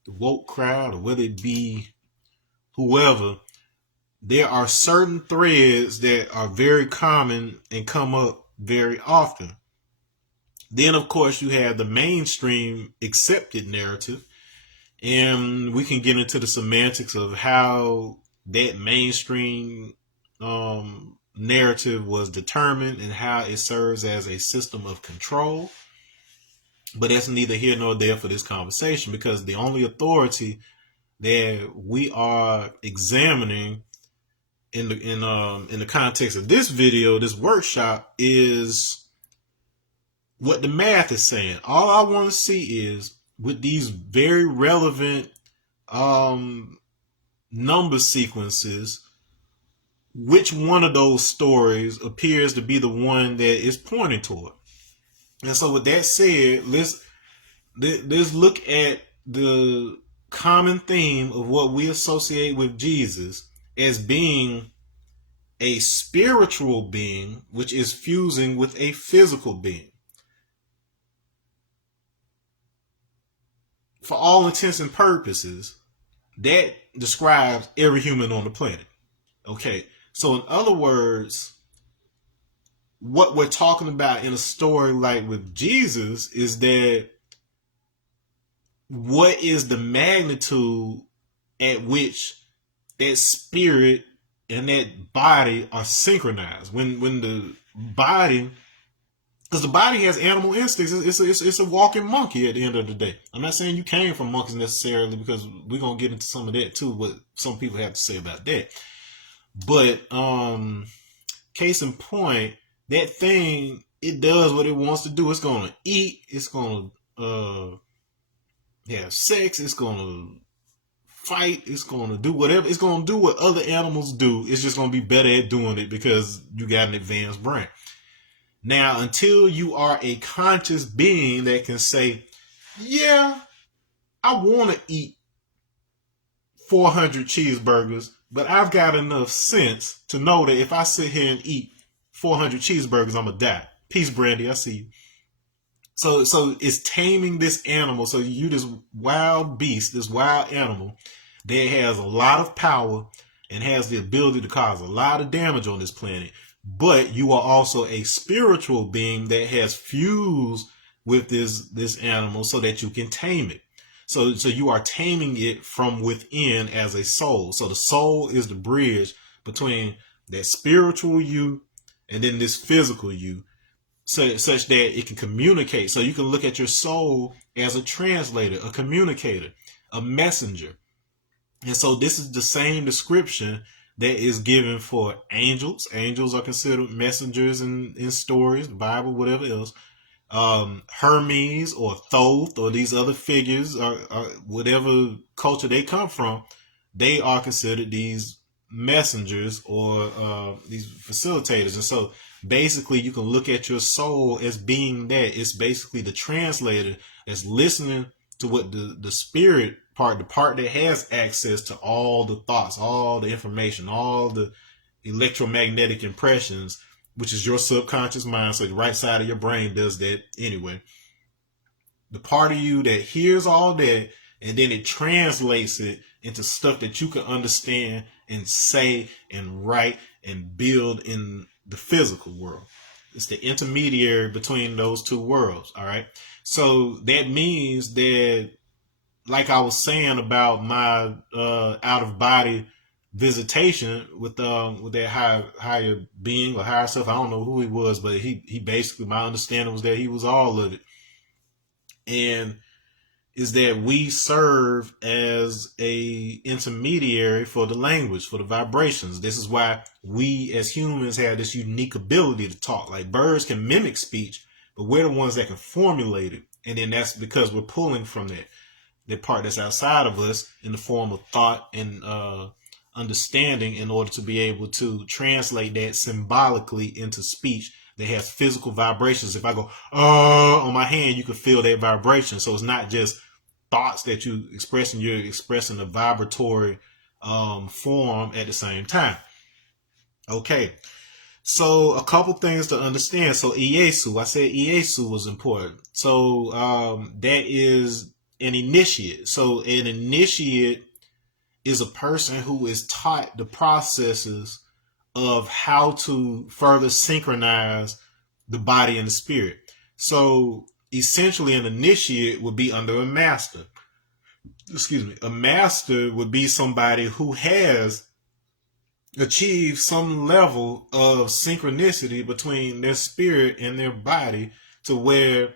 the woke crowd or whether it be whoever. There are certain threads that are very common and come up very often. Then, of course, you have the mainstream accepted narrative, and we can get into the semantics of how that mainstream narrative was determined and how it serves as a system of control. But that's neither here nor there for this conversation, because the only authority that we are examining in the context of this video, this workshop, is what the math is saying. All I want to see is, with these very relevant number sequences, which one of those stories appears to be the one that is pointing toward. And so with that said, let's look at the common theme of what we associate with Jesus as being a spiritual being, which is fusing with a physical being. For all intents and purposes, that describes every human on the planet. Okay, so in other words, what we're talking about in a story like with Jesus is that what is the magnitude at which that spirit and that body are synchronized. When the body, because the body has animal instincts, it's a walking monkey at the end of the day. I'm not saying you came from monkeys necessarily, because we're going to get into some of that too, what some people have to say about that. But case in point, that thing, it does what it wants to do. It's going to eat. It's going to have sex. It's going to fight. It's going to do whatever. It's going to do what other animals do. It's just going to be better at doing it because you got an advanced brain. Now, until you are a conscious being that can say, yeah, I want to eat 400 cheeseburgers, but I've got enough sense to know that if I sit here and eat 400 cheeseburgers, I'm going to die. Peace, Brandy. I see you. So it's taming this animal. So you this wild beast, this wild animal that has a lot of power and has the ability to cause a lot of damage on this planet. But you are also a spiritual being that has fused with this animal so that you can tame it. So you are taming it from within as a soul. So the soul is the bridge between that spiritual you and then this physical you, such that it can communicate. So you can look at your soul as a translator, a communicator, a messenger. And so this is the same description that is given for angels. Angels are considered messengers in stories, the Bible, whatever else. Hermes or Thoth or these other figures, or whatever culture they come from, they are considered these messengers or these facilitators. And so basically you can look at your soul as being that. It's basically the translator that's listening to what the spirit part, the part that has access to all the thoughts, all the information, all the electromagnetic impressions, which is your subconscious mind. So the right side of your brain does that anyway. The part of you that hears all that, and then it translates it into stuff that you can understand and say and write and build in the physical world. It's the intermediary between those two worlds. All right. So that means that, like I was saying about my out of body visitation with that higher being or higher self. I don't know who he was, but he basically, my understanding was that he was all of it. And is that we serve as a intermediary for the language, for the vibrations. This is why we as humans have this unique ability to talk. Like birds can mimic speech, but we're the ones that can formulate it. And then that's because we're pulling from that part that's outside of us in the form of thought and understanding in order to be able to translate that symbolically into speech that has physical vibrations. If I go on my hand, you can feel that vibration. So it's not just thoughts that you expressing, you're expressing a vibratory form at the same time. Okay. So a couple things to understand. So Iesu, I said Iesu was important. So that is an initiate. So an initiate is a person who is taught the processes of how to further synchronize the body and the spirit. So essentially an initiate would be under a master. Excuse me. A master would be somebody who has achieved some level of synchronicity between their spirit and their body to where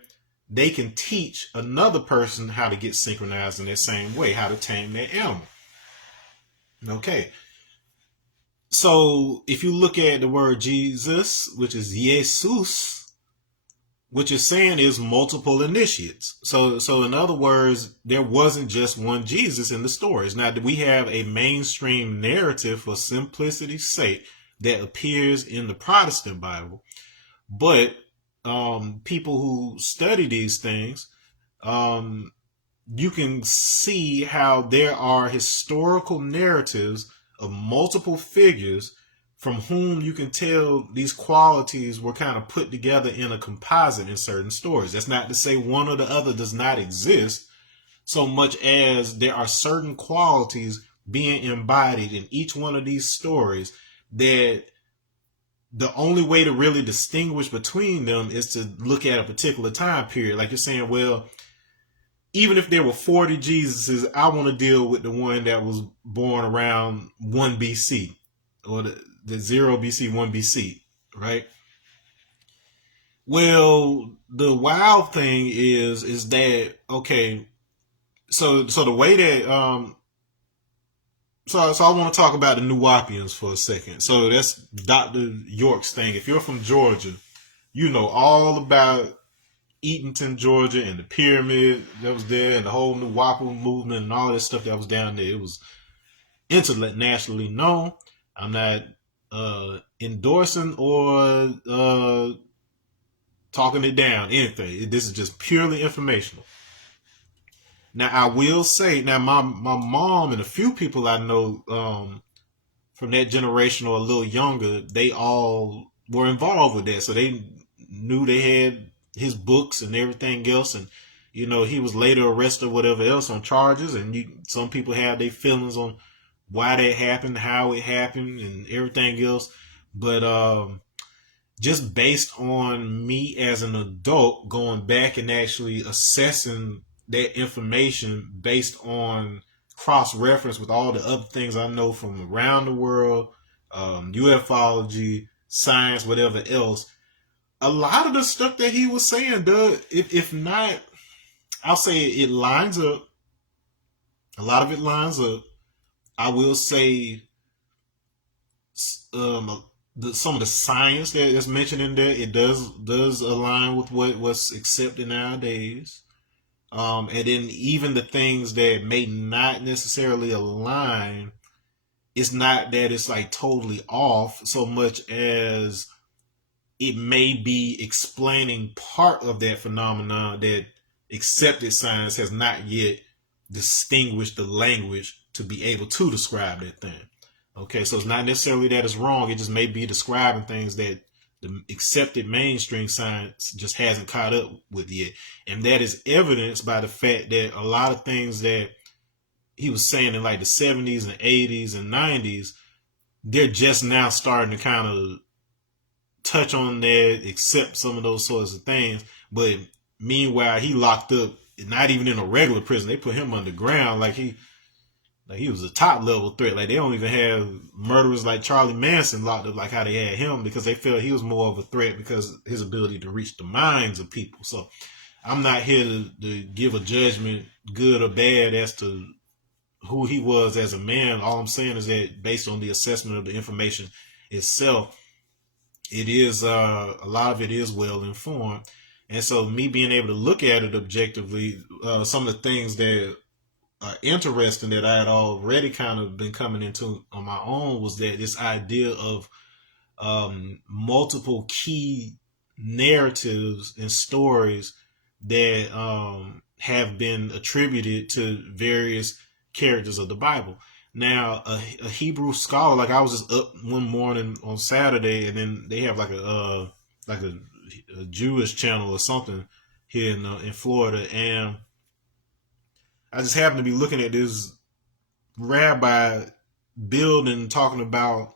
they can teach another person how to get synchronized in that same way, how to tame that animal. Okay. So if you look at the word Jesus, which is Jesus, what you're saying is multiple initiates. So in other words, there wasn't just one Jesus in the stories. Now, we have a mainstream narrative for simplicity's sake that appears in the Protestant Bible, but people who study these things, you can see how there are historical narratives of multiple figures from whom you can tell these qualities were kind of put together in a composite in certain stories. That's not to say one or the other does not exist, so much as there are certain qualities being embodied in each one of these stories that the only way to really distinguish between them is to look at a particular time period. Like you're saying, well, even if there were 40 Jesuses, I want to deal with the one that was born around 1 BC or the 0 BC, 1 BC, right? Well, the wild thing is that, okay, so the way that, so I want to talk about the Nuwapians for a second. So that's Dr. York's thing. If you're from Georgia, you know all about Eatonton, Georgia, and the pyramid that was there, and the whole Nuwapu movement, and all that stuff that was down there. It was internationally known. I'm not endorsing or talking it down, anything. This is just purely informational. Now, I will say, now my mom and a few people I know from that generation or a little younger, they all were involved with that. So they knew they had his books and everything else. And, you know, he was later arrested or whatever else on charges. And some people have their feelings on why that happened, how it happened, and everything else. But just based on me as an adult going back and actually assessing that information based on cross reference with all the other things I know from around the world, ufology, science, whatever else, a lot of the stuff that he was saying does, if not, I'll say it lines up. A lot of it lines up. I will say some of the science that's mentioned in there, it does align with what's accepted nowadays. And then even the things that may not necessarily align, it's not that it's like totally off so much as it may be explaining part of that phenomenon that accepted science has not yet distinguished the language to be able to describe that thing. Okay, so it's not necessarily that it's wrong. It just may be describing things that the accepted mainstream science just hasn't caught up with yet. And that is evidenced by the fact that a lot of things that he was saying in like the 70s and 80s and 90s, they're just now starting to kind of touch on that, accept some of those sorts of things. But meanwhile, he locked up, not even in a regular prison. They put him underground like he was a top level threat. Like they don't even have murderers like Charlie Manson locked up like how they had him, because they felt he was more of a threat because of his ability to reach the minds of people. So I'm not here to give a judgment, good or bad, as to who he was as a man. All I'm saying is that based on the assessment of the information itself, it is a lot of it is well informed. And so me being able to look at it objectively, some of the things that interesting that I had already kind of been coming into on my own was that this idea of multiple key narratives and stories that have been attributed to various characters of the Bible. Now, a Hebrew scholar, like I was just up one morning on Saturday, and then they have like a Jewish channel or something here in Florida, and I just happened to be looking at this rabbi building, talking about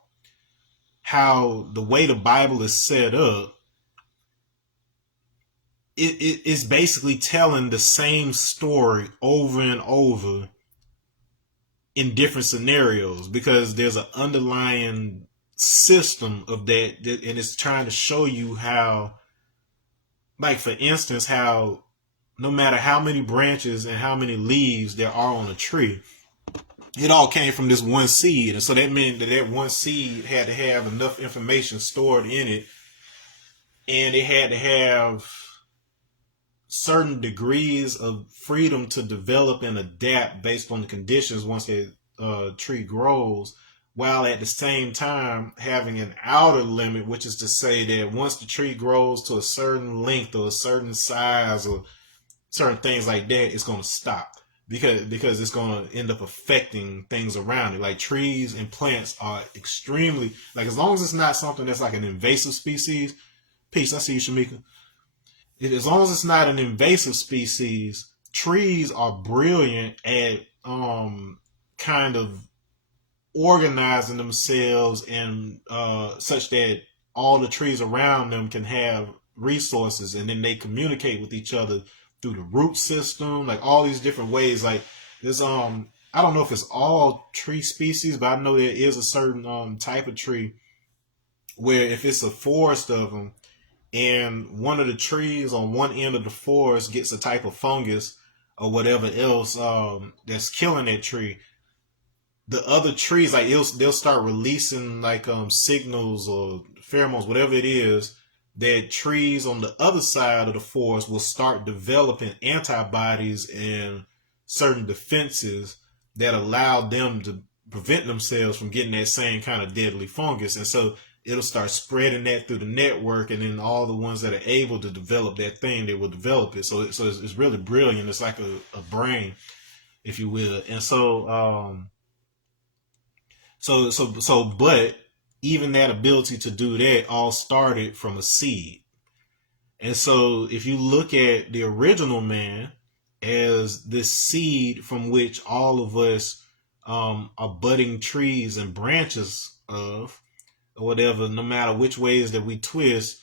how the way the Bible is set up, it's basically telling the same story over and over in different scenarios, because there's an underlying system of that, and it's trying to show you how, like for instance, how no matter how many branches and how many leaves there are on a tree, it all came from this one seed. And so that meant that one seed had to have enough information stored in it, and it had to have certain degrees of freedom to develop and adapt based on the conditions once the tree grows, while at the same time having an outer limit, which is to say that once the tree grows to a certain length or a certain size or certain things like that, it's going to stop, because it's going to end up affecting things around it. Like trees and plants are extremely, like, as long as it's not something that's like an invasive species. Peace, I see you, Shamika. As long as it's not an invasive species, trees are brilliant at kind of organizing themselves and such that all the trees around them can have resources, and then they communicate with each other through the root system, like all these different ways. Like there's I don't know if it's all tree species, but I know there is a certain type of tree where if it's a forest of them, and one of the trees on one end of the forest gets a type of fungus or whatever else that's killing that tree, the other trees, like they'll start releasing like signals or pheromones, whatever it is, that trees on the other side of the forest will start developing antibodies and certain defenses that allow them to prevent themselves from getting that same kind of deadly fungus. And so it'll start spreading that through the network, and then all the ones that are able to develop that thing, they will develop it. So it's really brilliant. It's like a brain, if you will. And but even that ability to do that all started from a seed. And so if you look at the original man as this seed from which all of us are budding trees and branches of, or whatever, no matter which ways that we twist,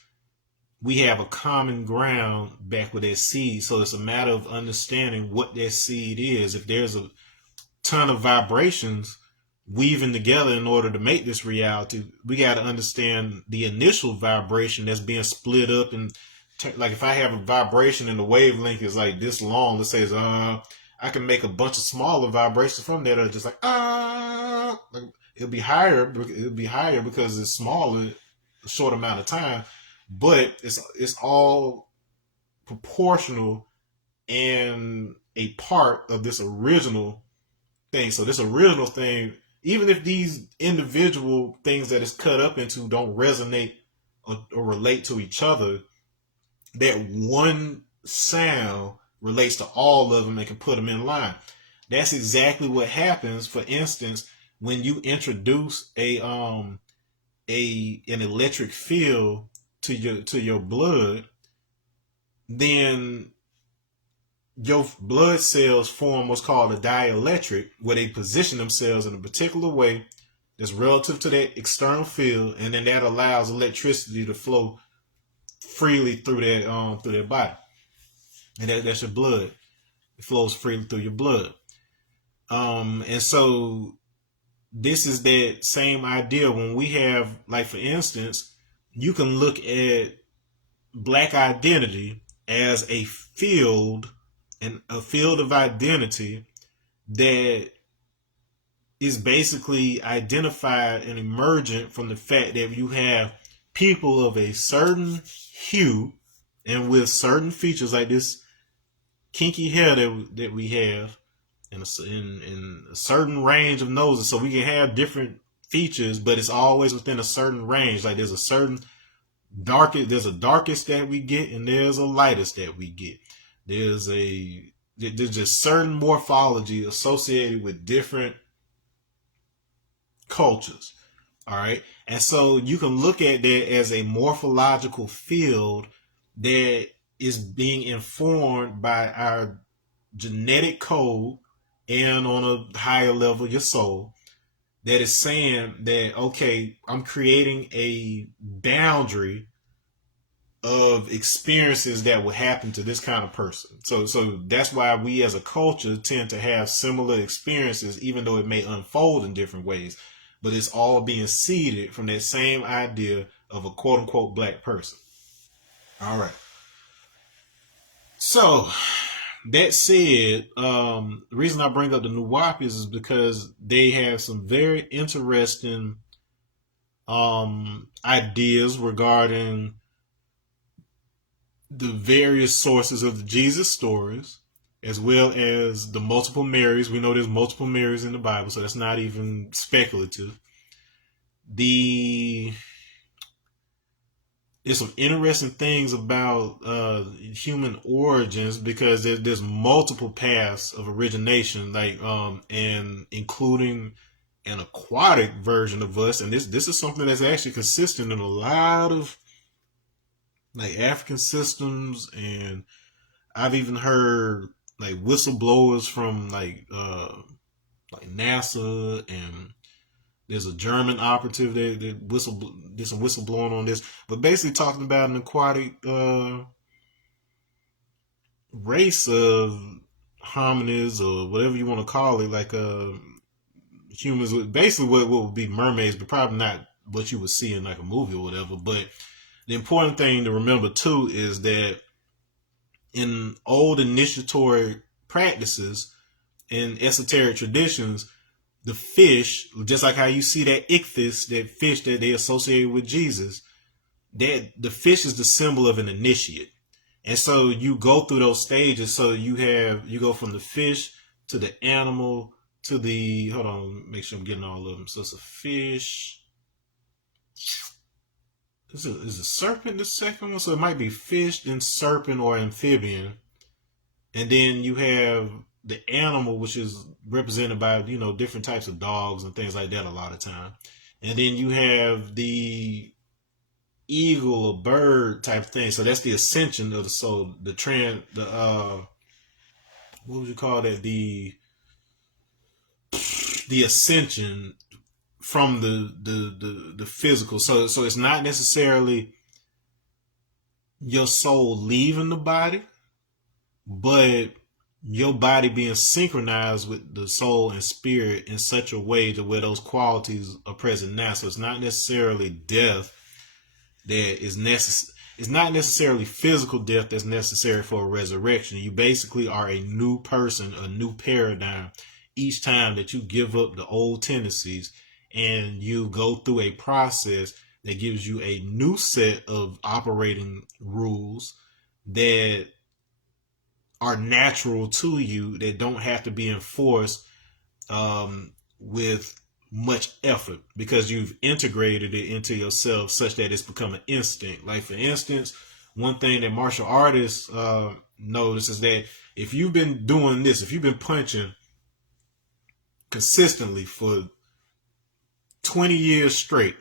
we have a common ground back with that seed. So it's a matter of understanding what that seed is. If there's a ton of vibrations weaving together in order to make this reality, we got to understand the initial vibration that's being split up. And like if I have a vibration and the wavelength is like this long, let's say I can make a bunch of smaller vibrations from that are just like like it'll be higher because it's smaller, a short amount of time, but it's all proportional and a part of this original thing. So this original thing, even if these individual things that it's cut up into don't resonate or relate to each other, that one sound relates to all of them and can put them in line. That's exactly what happens, for instance, when you introduce an electric field to your blood. Then your blood cells form what's called a dielectric, where they position themselves in a particular way that's relative to that external field, and then that allows electricity to flow freely through that body, and that's your blood. It flows freely through your blood. And so this is that same idea when we have, like, for instance, you can look at Black identity as a field, and a field of identity that is basically identified and emergent from the fact that you have people of a certain hue and with certain features, like this kinky hair that we have, in a certain range of noses. So we can have different features, but it's always within a certain range. Like there's a darkest that we get, and there's a lightest that we get. There's just certain morphology associated with different cultures. All right. And so you can look at that as a morphological field that is being informed by our genetic code, and on a higher level, your soul, that is saying that, okay, I'm creating a boundary of experiences that will happen to this kind of person. So that's why we as a culture tend to have similar experiences, even though it may unfold in different ways. But it's all being seeded from that same idea of a quote unquote black person. All right. So that said, the reason I bring up the Nuwapis is because they have some very interesting ideas regarding the various sources of the Jesus stories, as well as the multiple Marys. We know there's multiple Marys in the Bible, so that's not even speculative. There's some interesting things about human origins, because there's multiple paths of origination, like and including an aquatic version of us, and this is something that's actually consistent in a lot of like African systems, and I've even heard like whistleblowers from like NASA, and there's a German operative that did some whistleblowing on this, but basically talking about an aquatic race of hominids, or whatever you want to call it, like humans, with basically what would be mermaids, but probably not what you would see in like a movie or whatever. But the important thing to remember too is that in old initiatory practices and esoteric traditions, the fish, just like how you see that ichthys, that fish that they associated with Jesus, that the fish is the symbol of an initiate. And so you go through those stages. So you go from the fish to the animal to the, hold on, make sure I'm getting all of them. So it's a fish, is a serpent the second one? So it might be fish, then serpent, or amphibian. And then you have the animal, which is represented by, different types of dogs and things like that a lot of time. And then you have the eagle or bird type thing. So that's the ascension of the soul, what would you call that? The ascension from the physical. So it's not necessarily your soul leaving the body, but your body being synchronized with the soul and spirit in such a way to where those qualities are present now. So it's not necessarily death that is necessary. It's not necessarily physical death that's necessary for a resurrection. You basically are a new person, a new paradigm each time that you give up the old tendencies and you go through a process that gives you a new set of operating rules that are natural to you, that don't have to be enforced with much effort, because you've integrated it into yourself such that it's become an instinct. Like, for instance, one thing that martial artists notice is that if you've been doing this, if you've been punching consistently for 20 years straight,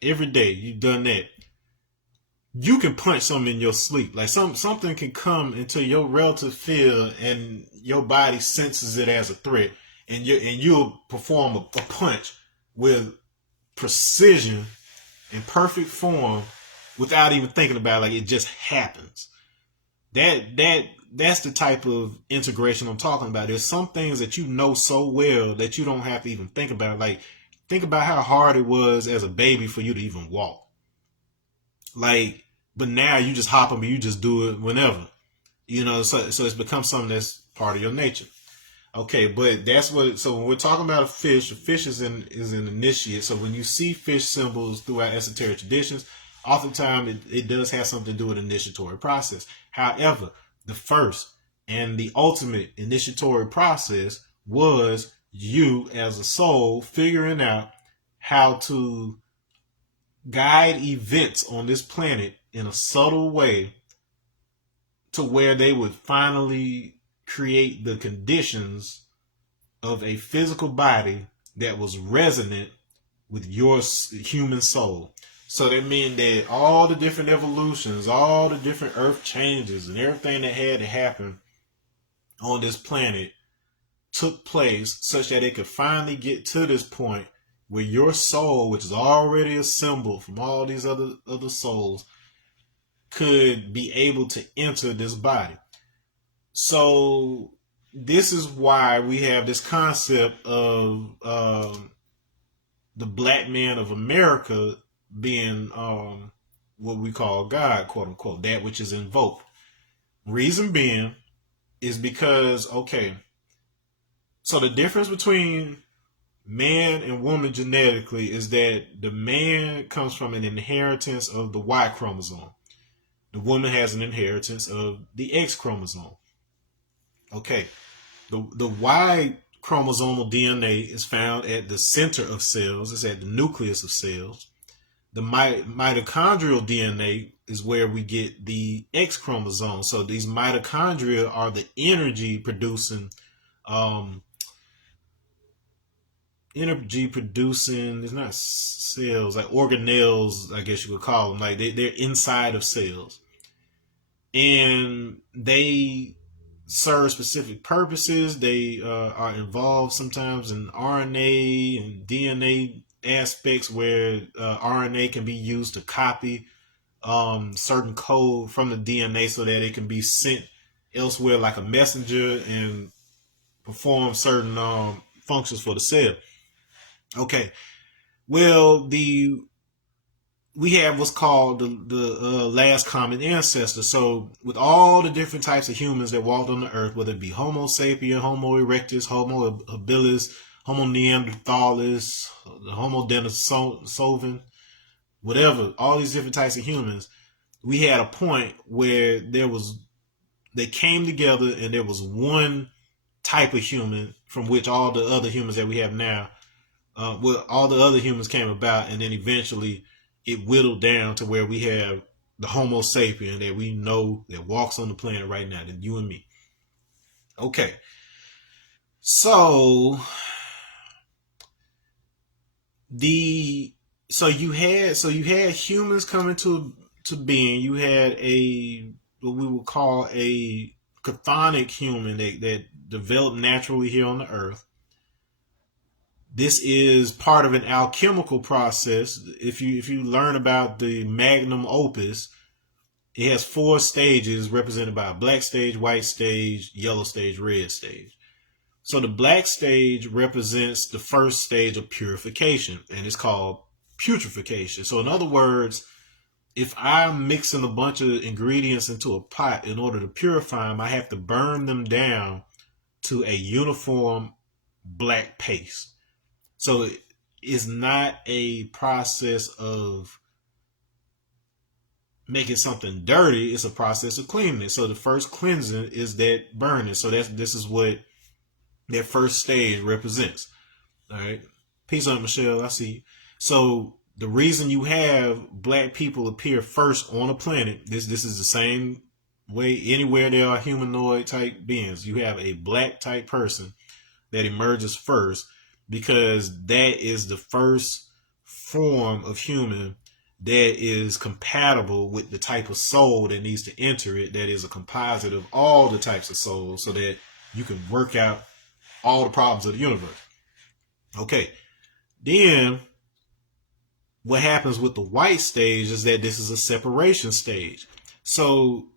every day you've done that, you can punch something in your sleep. Like, something can come into your relative field and your body senses it as a threat, and you'll perform a punch with precision and perfect form without even thinking about it. Like, it just happens. That's the type of integration I'm talking about. There's some things that you know so well that you don't have to even think about. Like, think about how hard it was as a baby for you to even walk. Like, but now you just hop them and you just do it whenever. So it's become something that's part of your nature. Okay, but that's what. So when we're talking about a fish is an initiate. So when you see fish symbols throughout esoteric traditions, oftentimes it does have something to do with initiatory process. However, the first and the ultimate initiatory process was you as a soul figuring out how to guide events on this planet in a subtle way to where they would finally create the conditions of a physical body that was resonant with your human soul. So that means that all the different evolutions, all the different earth changes, and everything that had to happen on this planet took place such that it could finally get to this point where your soul, which is already assembled from all these other souls, could be able to enter this body. So this is why we have this concept of the Blackman of America being what we call God, quote unquote, that which is invoked. Reason being is because, okay, so the difference between man and woman genetically is that the man comes from an inheritance of the Y chromosome. The woman has an inheritance of the X chromosome. Okay, the Y chromosomal DNA is found at the center of cells. It's at the nucleus of cells. The mitochondrial DNA is where we get the X chromosome. So these mitochondria are the energy producing it's not cells, like organelles, I guess you would call them. Like they're inside of cells, and they serve specific purposes. They are involved sometimes in RNA and DNA aspects where RNA can be used to copy certain code from the DNA so that it can be sent elsewhere like a messenger and perform certain functions for the cell. Okay, well, we have what's called the last common ancestor. So with all the different types of humans that walked on the earth, whether it be Homo sapien, Homo erectus, Homo habilis, Homo neanderthalis, Homo denisovans, whatever, all these different types of humans, we had a point where they came together and there was one type of human from which all the other humans that we have now, all the other humans came about, and then eventually it whittled down to where we have the Homo sapien that we know that walks on the planet right now, that you and me. Okay. So the you had humans coming to being. You had a what we would call a chthonic human that developed naturally here on the earth. This is part of an alchemical process. If you learn about the magnum opus, it has 4 stages represented by a black stage, white stage, yellow stage, red stage. So the black stage represents the first stage of purification, and it's called putrefaction. So in other words, if I'm mixing a bunch of ingredients into a pot in order to purify them, I have to burn them down to a uniform black paste. So it's not a process of making something dirty, it's a process of cleaning it. So the first cleansing is that burning. So this is what that first stage represents. All right. Peace on Michelle. I see you. So the reason you have black people appear first on a planet, this is the same way anywhere there are humanoid type beings. You have a black type person that emerges first because that is the first form of human that is compatible with the type of soul that needs to enter it, that is a composite of all the types of souls so that you can work out all the problems of the universe. Okay. Then what happens with the white stage is that this is a separation stage. So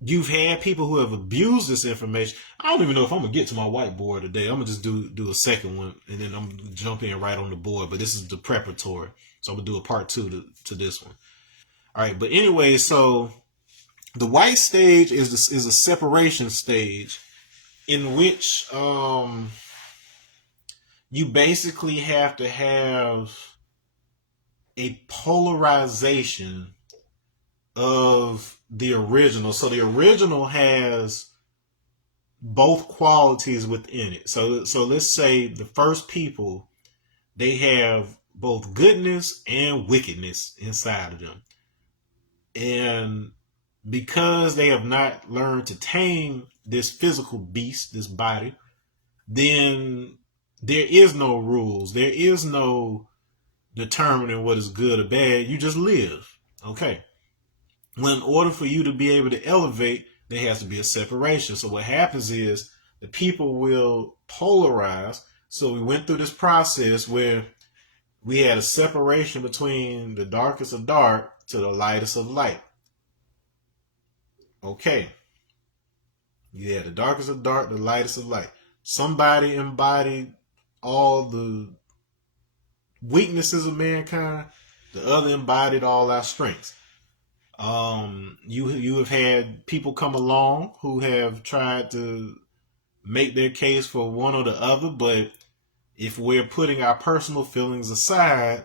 you've had people who have abused this information. I don't even know if I'm gonna get to my whiteboard today. I'm gonna just do a second one and then I'm gonna jump in right on the board. But this is the preparatory, so I'm gonna do a part 2 to this one. All right. But anyway, so the white stage is a separation stage in which you basically have to have a polarization of the original. So the original has both qualities within it. So let's say the first people, they have both goodness and wickedness inside of them. And because they have not learned to tame this physical beast, this body, then there is no rules. There is no determining what is good or bad. You just live. Okay. Well, in order for you to be able to elevate, there has to be a separation. So what happens is the people will polarize. So we went through this process where we had a separation between the darkest of dark to the lightest of light. Okay. Yeah, the darkest of dark, the lightest of light. Somebody embodied all the weaknesses of mankind. The other embodied all our strengths. You have had people come along who have tried to make their case for one or the other, but if we're putting our personal feelings aside,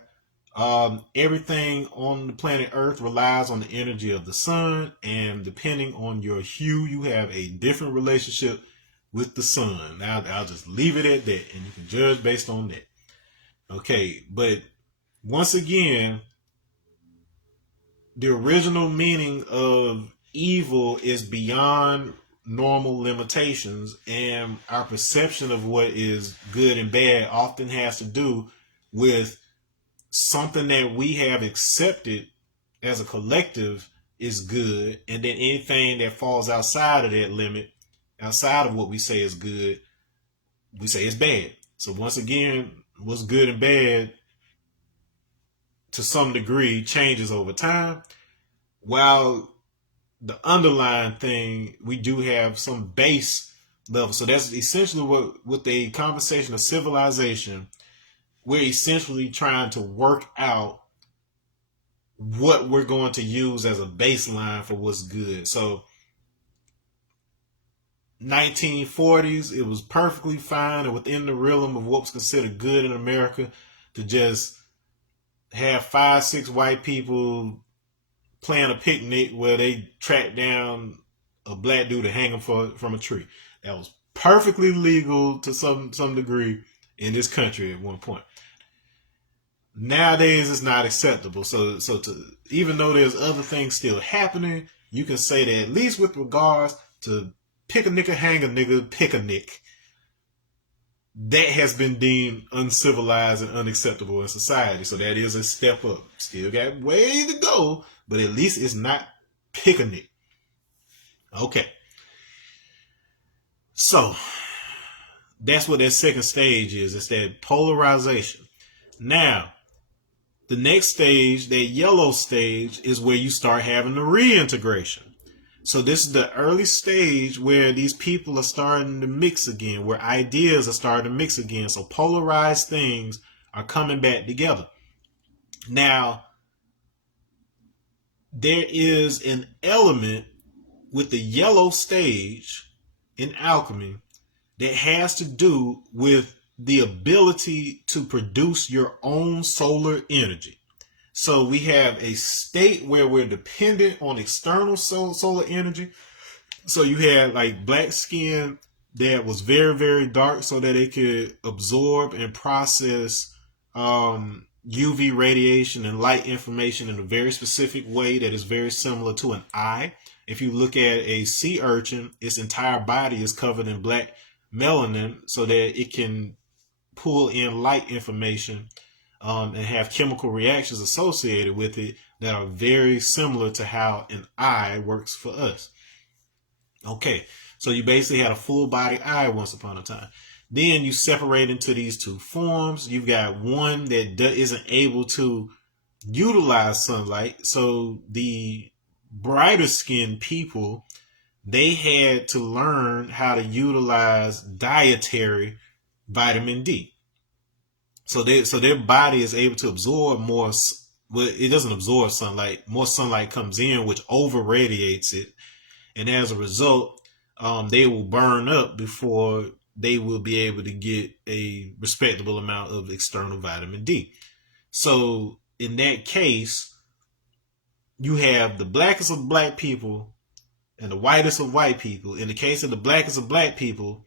everything on the planet Earth relies on the energy of the sun, and depending on your hue, you have a different relationship with the sun. Now, I'll just leave it at that, and you can judge based on that. Okay, but once again, the original meaning of evil is beyond normal limitations, and our perception of what is good and bad often has to do with something that we have accepted as a collective is good, and then anything that falls outside of that limit, outside of what we say is good, we say is bad. So once again, what's good and bad to some degree changes over time, while the underlying thing, we do have some base level. So that's essentially what, with the conversation of civilization, we're essentially trying to work out what we're going to use as a baseline for what's good. So 1940s, it was perfectly fine and within the realm of what was considered good in America to just have 5, 6 white people playing a picnic where they tracked down a black dude to hang him from a tree. That was perfectly legal to some degree in this country at one point. Nowadays, it's not acceptable. So even though there's other things still happening, you can say that at least with regards to pick a nigga, hang a nigga, pick a nick, that has been deemed uncivilized and unacceptable in society. So that is a step up. Still got way to go, but at least it's not pick a nick. Okay. So that's what that second stage is. It's that polarization. Now, the next stage, that yellow stage, is where you start having the reintegration. So this is the early stage where these people are starting to mix again, where ideas are starting to mix again. So polarized things are coming back together. Now, there is an element with the yellow stage in alchemy that has to do with the ability to produce your own solar energy. So we have a state where we're dependent on external solar energy. So you had like black skin that was very, very dark so that it could absorb and process UV radiation and light information in a very specific way that is very similar to an eye. If you look at a sea urchin, its entire body is covered in black melanin so that it can pull in light information and have chemical reactions associated with it that are very similar to how an eye works for us. Okay, so you basically had a full body eye once upon a time. Then you separate into these two forms. You've got one that isn't able to utilize sunlight. So the brighter skinned people, they had to learn how to utilize dietary vitamin D. So their body is able to absorb more. Well, it doesn't absorb sunlight. More sunlight comes in, which over radiates it, and as a result, they will burn up before they will be able to get a respectable amount of external vitamin D. So in that case, you have the blackest of black people and the whitest of white people. In the case of the blackest of black people,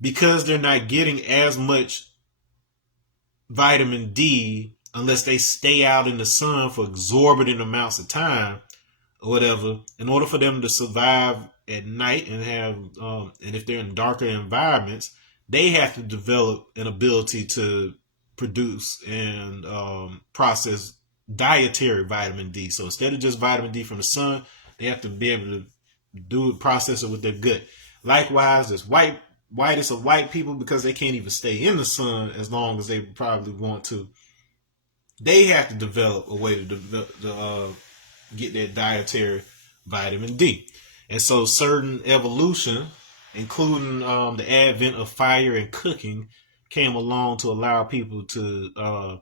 because they're not getting as much vitamin D unless they stay out in the sun for exorbitant amounts of time or whatever, in order for them to survive at night and have, and if they're in darker environments, they have to develop an ability to produce and process dietary vitamin D. So instead of just vitamin D from the sun, they have to be able to process it with their gut. Likewise, there's whitest of white people, because they can't even stay in the sun as long as they probably want to. They have to develop a way to get that dietary vitamin D. And so certain evolution, including the advent of fire and cooking, came along to allow people to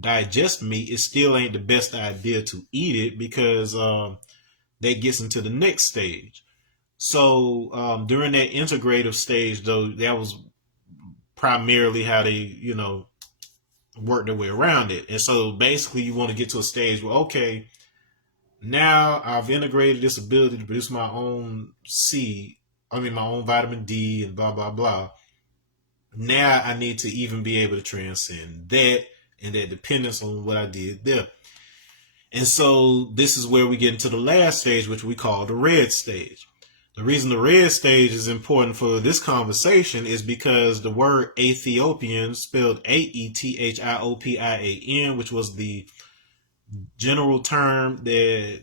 digest meat. It still ain't the best idea to eat it, because that gets into the next stage. So during that integrative stage, though, that was primarily how they, work their way around it. And so basically you want to get to a stage where, okay, now I've integrated this ability to produce my own my own vitamin D and blah, blah, blah. Now I need to even be able to transcend that and that dependence on what I did there. And so this is where we get into the last stage, which we call the red stage. The reason the red stage is important for this conversation is because the word Ethiopian, spelled Ethiopian, which was the general term that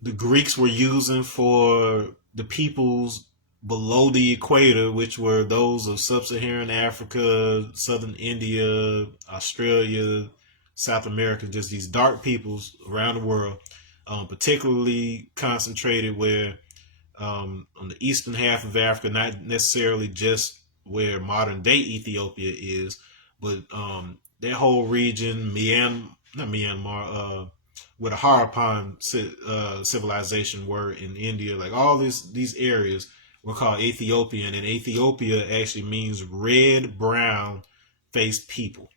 the Greeks were using for the peoples below the equator, which were those of sub-Saharan Africa, southern India, Australia, South America, just these dark peoples around the world, particularly concentrated where on the eastern half of Africa, not necessarily just where modern day Ethiopia is, but that whole region, not Myanmar, where the Harappan civilization were in India, like all these areas were called Ethiopian, and Ethiopia actually means red, brown faced people.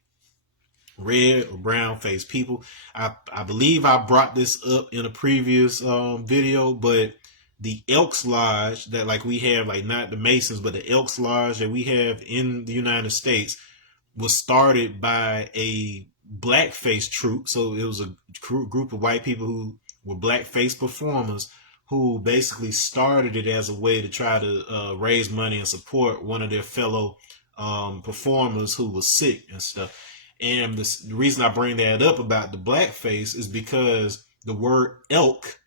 Red or brown faced people. I believe I brought this up in a previous video, but the Elks Lodge that like we have, like not the Masons, but the Elks Lodge that we have in the United States, was started by a blackface troupe. So it was a group of white people who were blackface performers who basically started it as a way to try to raise money and support one of their fellow performers who was sick and stuff. And the reason I bring that up about the blackface is because the word elk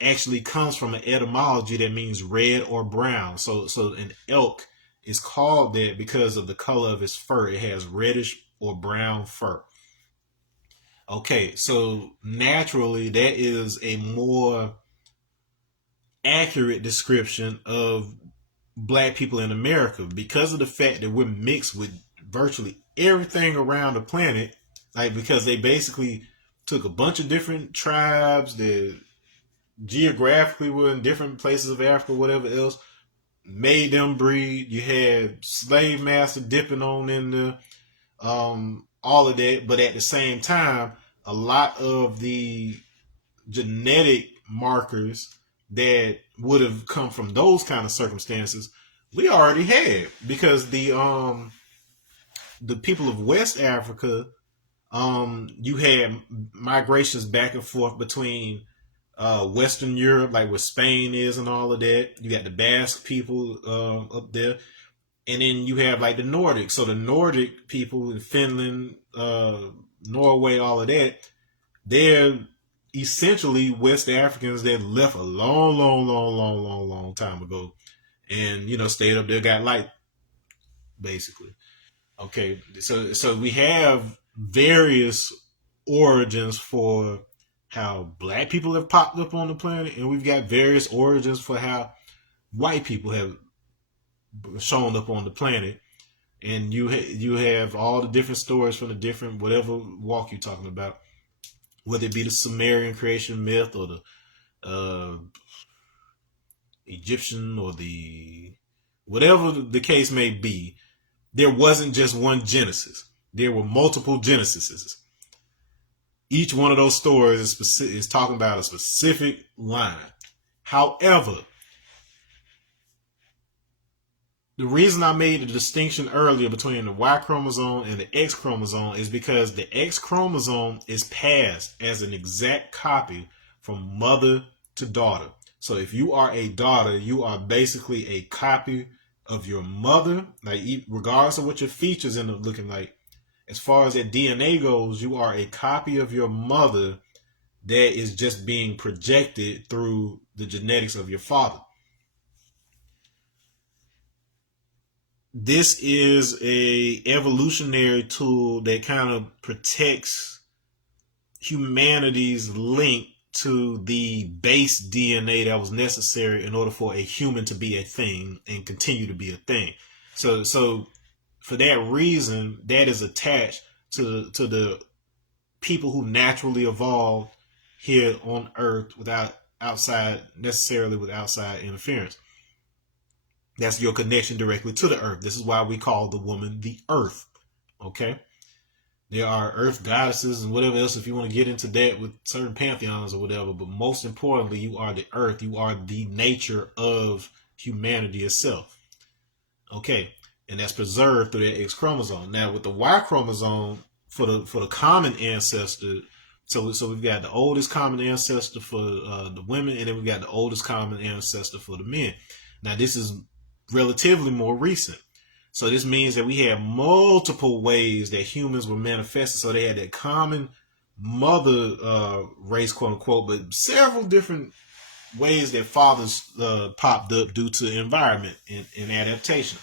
actually comes from an etymology that means red or brown. So an elk is called that because of the color of its fur. It has reddish or brown fur. Okay, so naturally that is a more accurate description of black people in America because of the fact that we're mixed with virtually everything around the planet. Like, because they basically took a bunch of different tribes that geographically were in different places of Africa, whatever else, made them breed. You had slave master dipping on in the all of that, but at the same time, a lot of the genetic markers that would have come from those kind of circumstances we already had, because the people of West Africa, you had migrations back and forth between Western Europe, like where Spain is and all of that. You got the Basque people up there, and then you have like the Nordic. So the Nordic people in Finland, Norway, all of that, they're essentially West Africans that left a long time ago, and stayed up there, got light, basically. Okay, so we have various origins for how black people have popped up on the planet, and we've got various origins for how white people have shown up on the planet. And you have all the different stories from the different whatever walk you're talking about, whether it be the Sumerian creation myth or the uh, Egyptian or the whatever the case may be. There wasn't just one Genesis. There were multiple Genesises. Each one of those stories is talking about a specific line. However, the reason I made the distinction earlier between the Y chromosome and the X chromosome is because the X chromosome is passed as an exact copy from mother to daughter. So if you are a daughter, you are basically a copy of your mother, like regardless of what your features end up looking like. As far as that DNA goes, you are a copy of your mother that is just being projected through the genetics of your father. This is a evolutionary tool that kind of protects humanity's link to the base DNA that was necessary in order for a human to be a thing and continue to be a thing. So for that reason, that is attached to the people who naturally evolved here on Earth without outside interference. That's your connection directly to the Earth. This is why we call the woman the Earth. Okay? There are Earth goddesses and whatever else if you want to get into that with certain pantheons or whatever. But most importantly, you are the Earth. You are the nature of humanity itself. Okay? And that's preserved through that X chromosome. Now, with the Y chromosome, for the common ancestor, so we've got the oldest common ancestor for the women, and then we've got the oldest common ancestor for the men. Now, this is relatively more recent. So this means that we have multiple ways that humans were manifested. So they had that common mother race, quote unquote, but several different ways that fathers popped up due to environment and adaptation.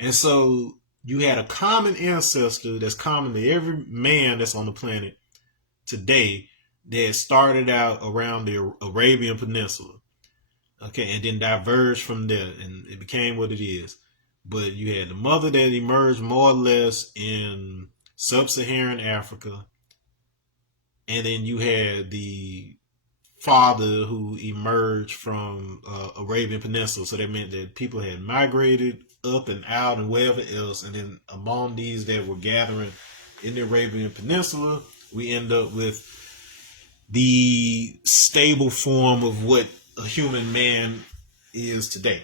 And so you had a common ancestor that's common to every man that's on the planet today that started out around the Arabian Peninsula. Okay, and then diverged from there, and it became what it is. But you had the mother that emerged more or less in sub-Saharan Africa, and then you had the father who emerged from Arabian Peninsula. So that meant that people had migrated up and out and wherever else, and then among these that were gathering in the Arabian Peninsula, we end up with the stable form of what a human man is today.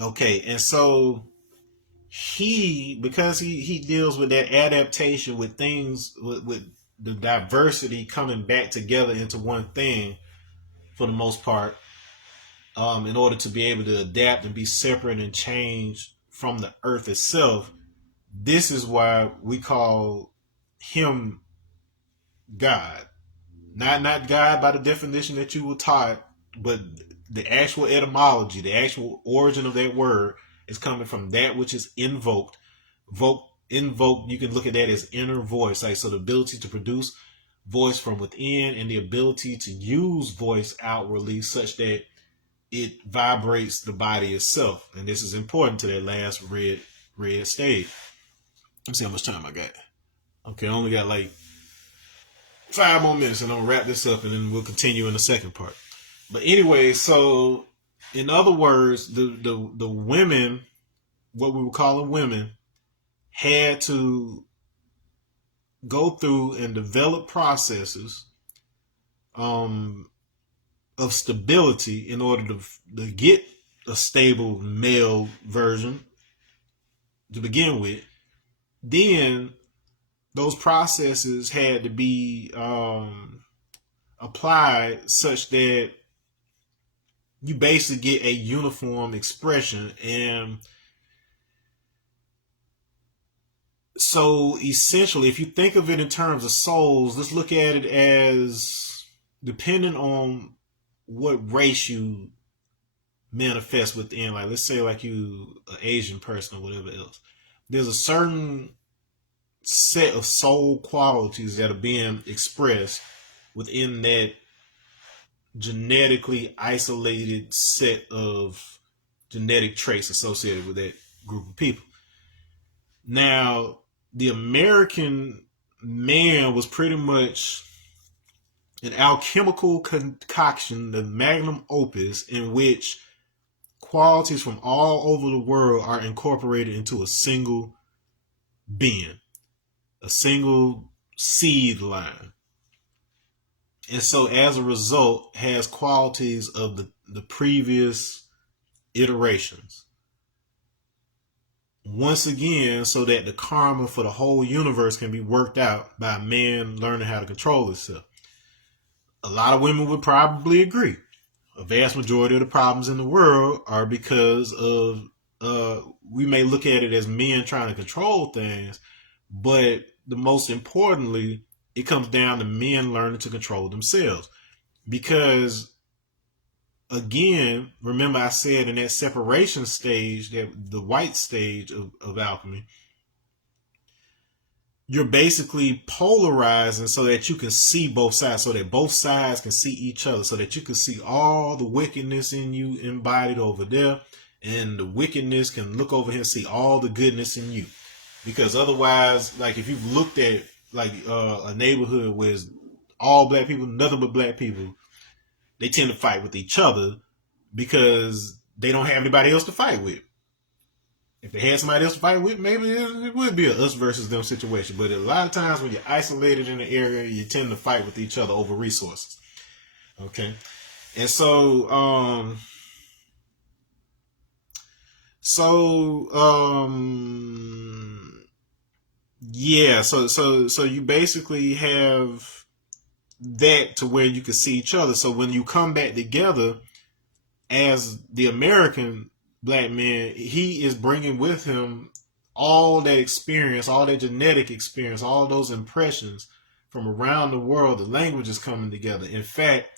Okay, and so because he deals with that adaptation with things with the diversity coming back together into one thing for the most part, in order to be able to adapt and be separate and change from the earth itself. This is why we call him God. Not God by the definition that you were taught, but the actual etymology, the actual origin of that word is coming from that which is invoked. Invoke, you can look at that as inner voice, like so the ability to produce voice from within and the ability to use voice outwardly such that it vibrates the body itself. And this is important to that last red stage. Let's see how much time I got. Okay, I only got like 5 more minutes and I'm gonna wrap this up and then we'll continue in the second part. But anyway, so in other words, the women, what we were calling women, had to go through and develop processes of stability in order to get a stable male version to begin with. Then those processes had to be applied such that you basically get a uniform expression. And so essentially, if you think of it in terms of souls, let's look at it as depending on what race you manifest within. Like, let's say like you an Asian person or whatever else. There's a certain set of soul qualities that are being expressed within that genetically isolated set of genetic traits associated with that group of people. Now, the American man was pretty much an alchemical concoction, the magnum opus, in which qualities from all over the world are incorporated into a single being, a single seed line. And so as a result has qualities of the previous iterations. Once again, so that the karma for the whole universe can be worked out by man learning how to control itself. A lot of women would probably agree. A vast majority of the problems in the world are because of, we may look at it as men trying to control things, but the most importantly, it comes down to men learning to control themselves. Because, again, remember I said in that separation stage, that the white stage of alchemy, you're basically polarizing so that you can see both sides, so that both sides can see each other, so that you can see all the wickedness in you embodied over there, and the wickedness can look over here and see all the goodness in you. Because otherwise, like if you've looked at like a neighborhood where it's all black people, nothing but black people, they tend to fight with each other because they don't have anybody else to fight with. If they had somebody else to fight with, maybe it would be a us versus them situation. But a lot of times when you're isolated in an area, you tend to fight with each other over resources. Okay. And so, yeah, so you basically have that to where you can see each other. So when you come back together as the American black man, he is bringing with him all that experience, all that genetic experience, all those impressions from around the world. The language is coming together. In fact,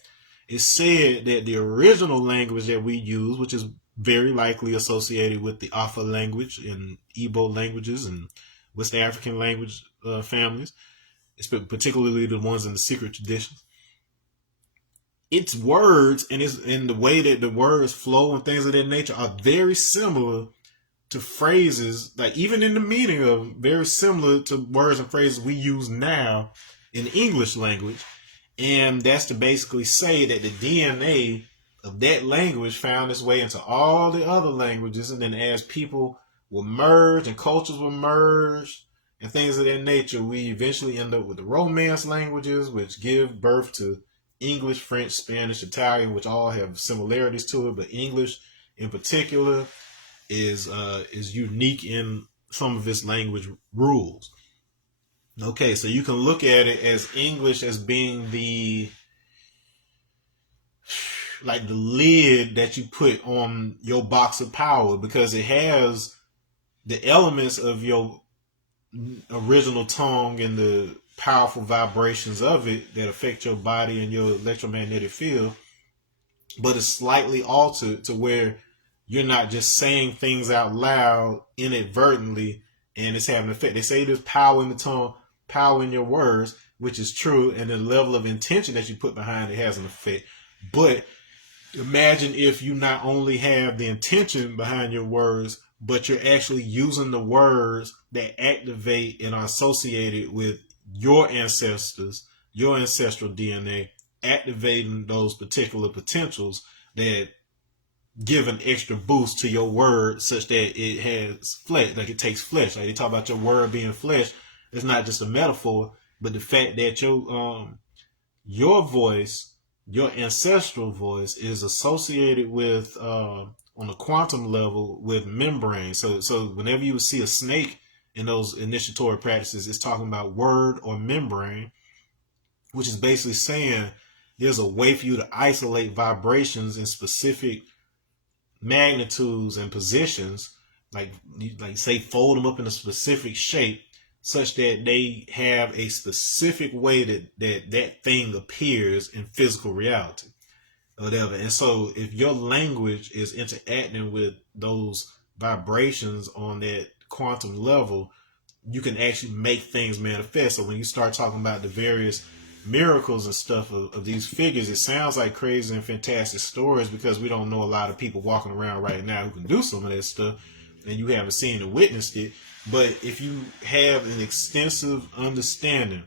it's said that the original language that we use, which is very likely associated with the Alpha language and Igbo languages and West African language families, particularly the ones in the secret traditions, its words and the way that the words flow and things of that nature are very similar to phrases, like even in the meaning of very similar to words and phrases we use now in English language. And that's to basically say that the DNA of that language found its way into all the other languages. And then as people will merge and cultures will merge and things of that nature, we eventually end up with the Romance languages, which give birth to English, French, Spanish, Italian, which all have similarities to it, but English in particular is unique in some of its language rules. Okay, so you can look at it as English as being the like the lid that you put on your box of power, because it has the elements of your original tongue and the powerful vibrations of it that affect your body and your electromagnetic field, but it's slightly altered to where you're not just saying things out loud inadvertently and it's having an effect. They say there's power in the tongue, power in your words, which is true, and the level of intention that you put behind it has an effect. But imagine if you not only have the intention behind your words, but you're actually using the words that activate and are associated with your ancestors, your ancestral DNA, activating those particular potentials that give an extra boost to your word such that it has flesh, like it takes flesh. Like they talk about your word being flesh. It's not just a metaphor, but the fact that your voice, your ancestral voice, is associated with on a quantum level with membrane. So whenever you see a snake in those initiatory practices, it's talking about word or membrane, which is basically saying there's a way for you to isolate vibrations in specific magnitudes and positions, like say fold them up in a specific shape such that they have a specific way that thing appears in physical reality or whatever. And so if your language is interacting with those vibrations on that quantum level, you can actually make things manifest. So when you start talking about the various miracles and stuff of these figures, it sounds like crazy and fantastic stories because we don't know a lot of people walking around right now who can do some of that stuff, and you haven't seen or witnessed it. But if you have an extensive understanding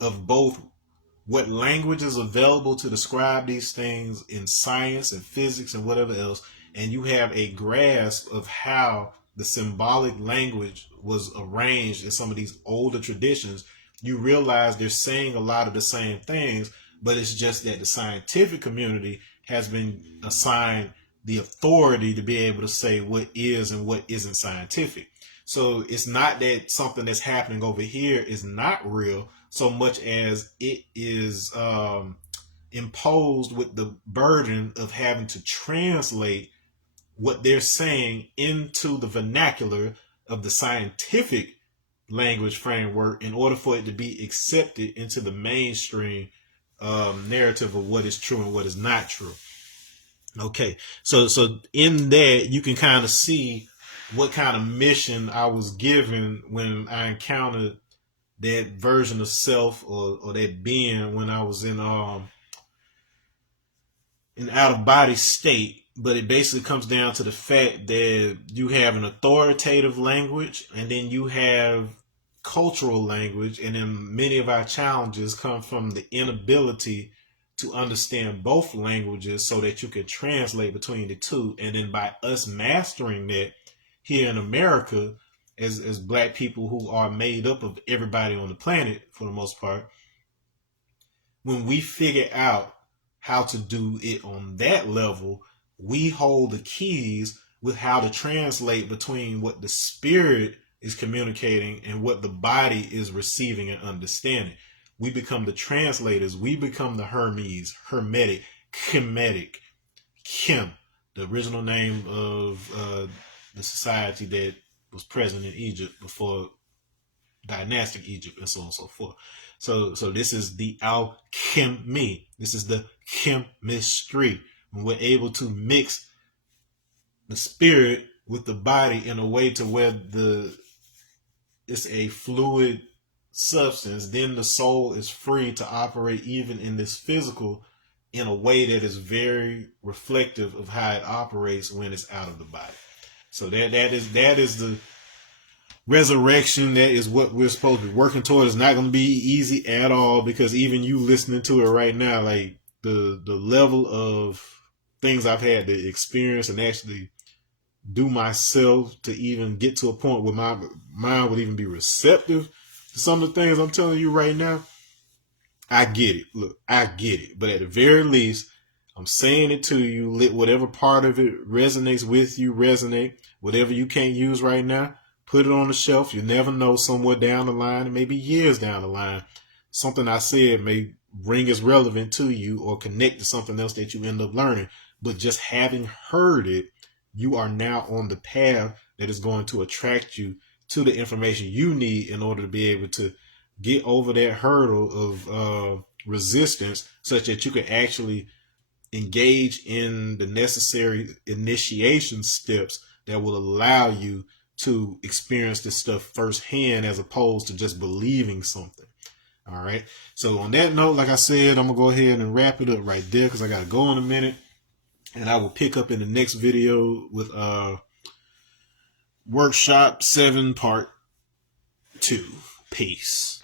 of both what language is available to describe these things in science and physics and whatever else, and you have a grasp of how the symbolic language was arranged in some of these older traditions, you realize they're saying a lot of the same things, but it's just that the scientific community has been assigned the authority to be able to say what is and what isn't scientific. So it's not that something that's happening over here is not real, so much as it is imposed with the burden of having to translate what they're saying into the vernacular of the scientific language framework in order for it to be accepted into the mainstream narrative of what is true and what is not true. Okay, so in that you can kind of see what kind of mission I was given when I encountered that version of self or that being when I was in out of body state. But it basically comes down to the fact that you have an authoritative language and then you have cultural language, and then many of our challenges come from the inability to understand both languages so that you can translate between the two. And then by us mastering that here in America, as black people who are made up of everybody on the planet for the most part, when we figure out how to do it on that level, we hold the keys with how to translate between what the spirit is communicating and what the body is receiving and understanding. We become the translators. We become the Hermes, Hermetic, Kemetic, Kim, the original name of the society that was present in Egypt before dynastic Egypt and so on and so forth. So this is the alchemy. This is the chemistry. When we're able to mix the spirit with the body in a way to where it's a fluid substance, then the soul is free to operate even in this physical in a way that is very reflective of how it operates when it's out of the body. So that is the resurrection. That is what we're supposed to be working toward. It's not going to be easy at all, because even you listening to it right now, like the level of things I've had to experience and actually do myself to even get to a point where my mind would even be receptive to some of the things I'm telling you right now. I get it. Look, I get it. But at the very least, I'm saying it to you. Let whatever part of it resonates with you resonate. Whatever you can't use right now, put it on the shelf. You never know, somewhere down the line, maybe years down the line, something I said may ring as relevant to you or connect to something else that you end up learning. But just having heard it, you are now on the path that is going to attract you to the information you need in order to be able to get over that hurdle of resistance, such that you can actually engage in the necessary initiation steps that will allow you to experience this stuff firsthand, as opposed to just believing something. All right. So on that note, like I said, I'm going to go ahead and wrap it up right there, because I got to go in a minute, and I will pick up in the next video with workshop 7 part 2. Peace.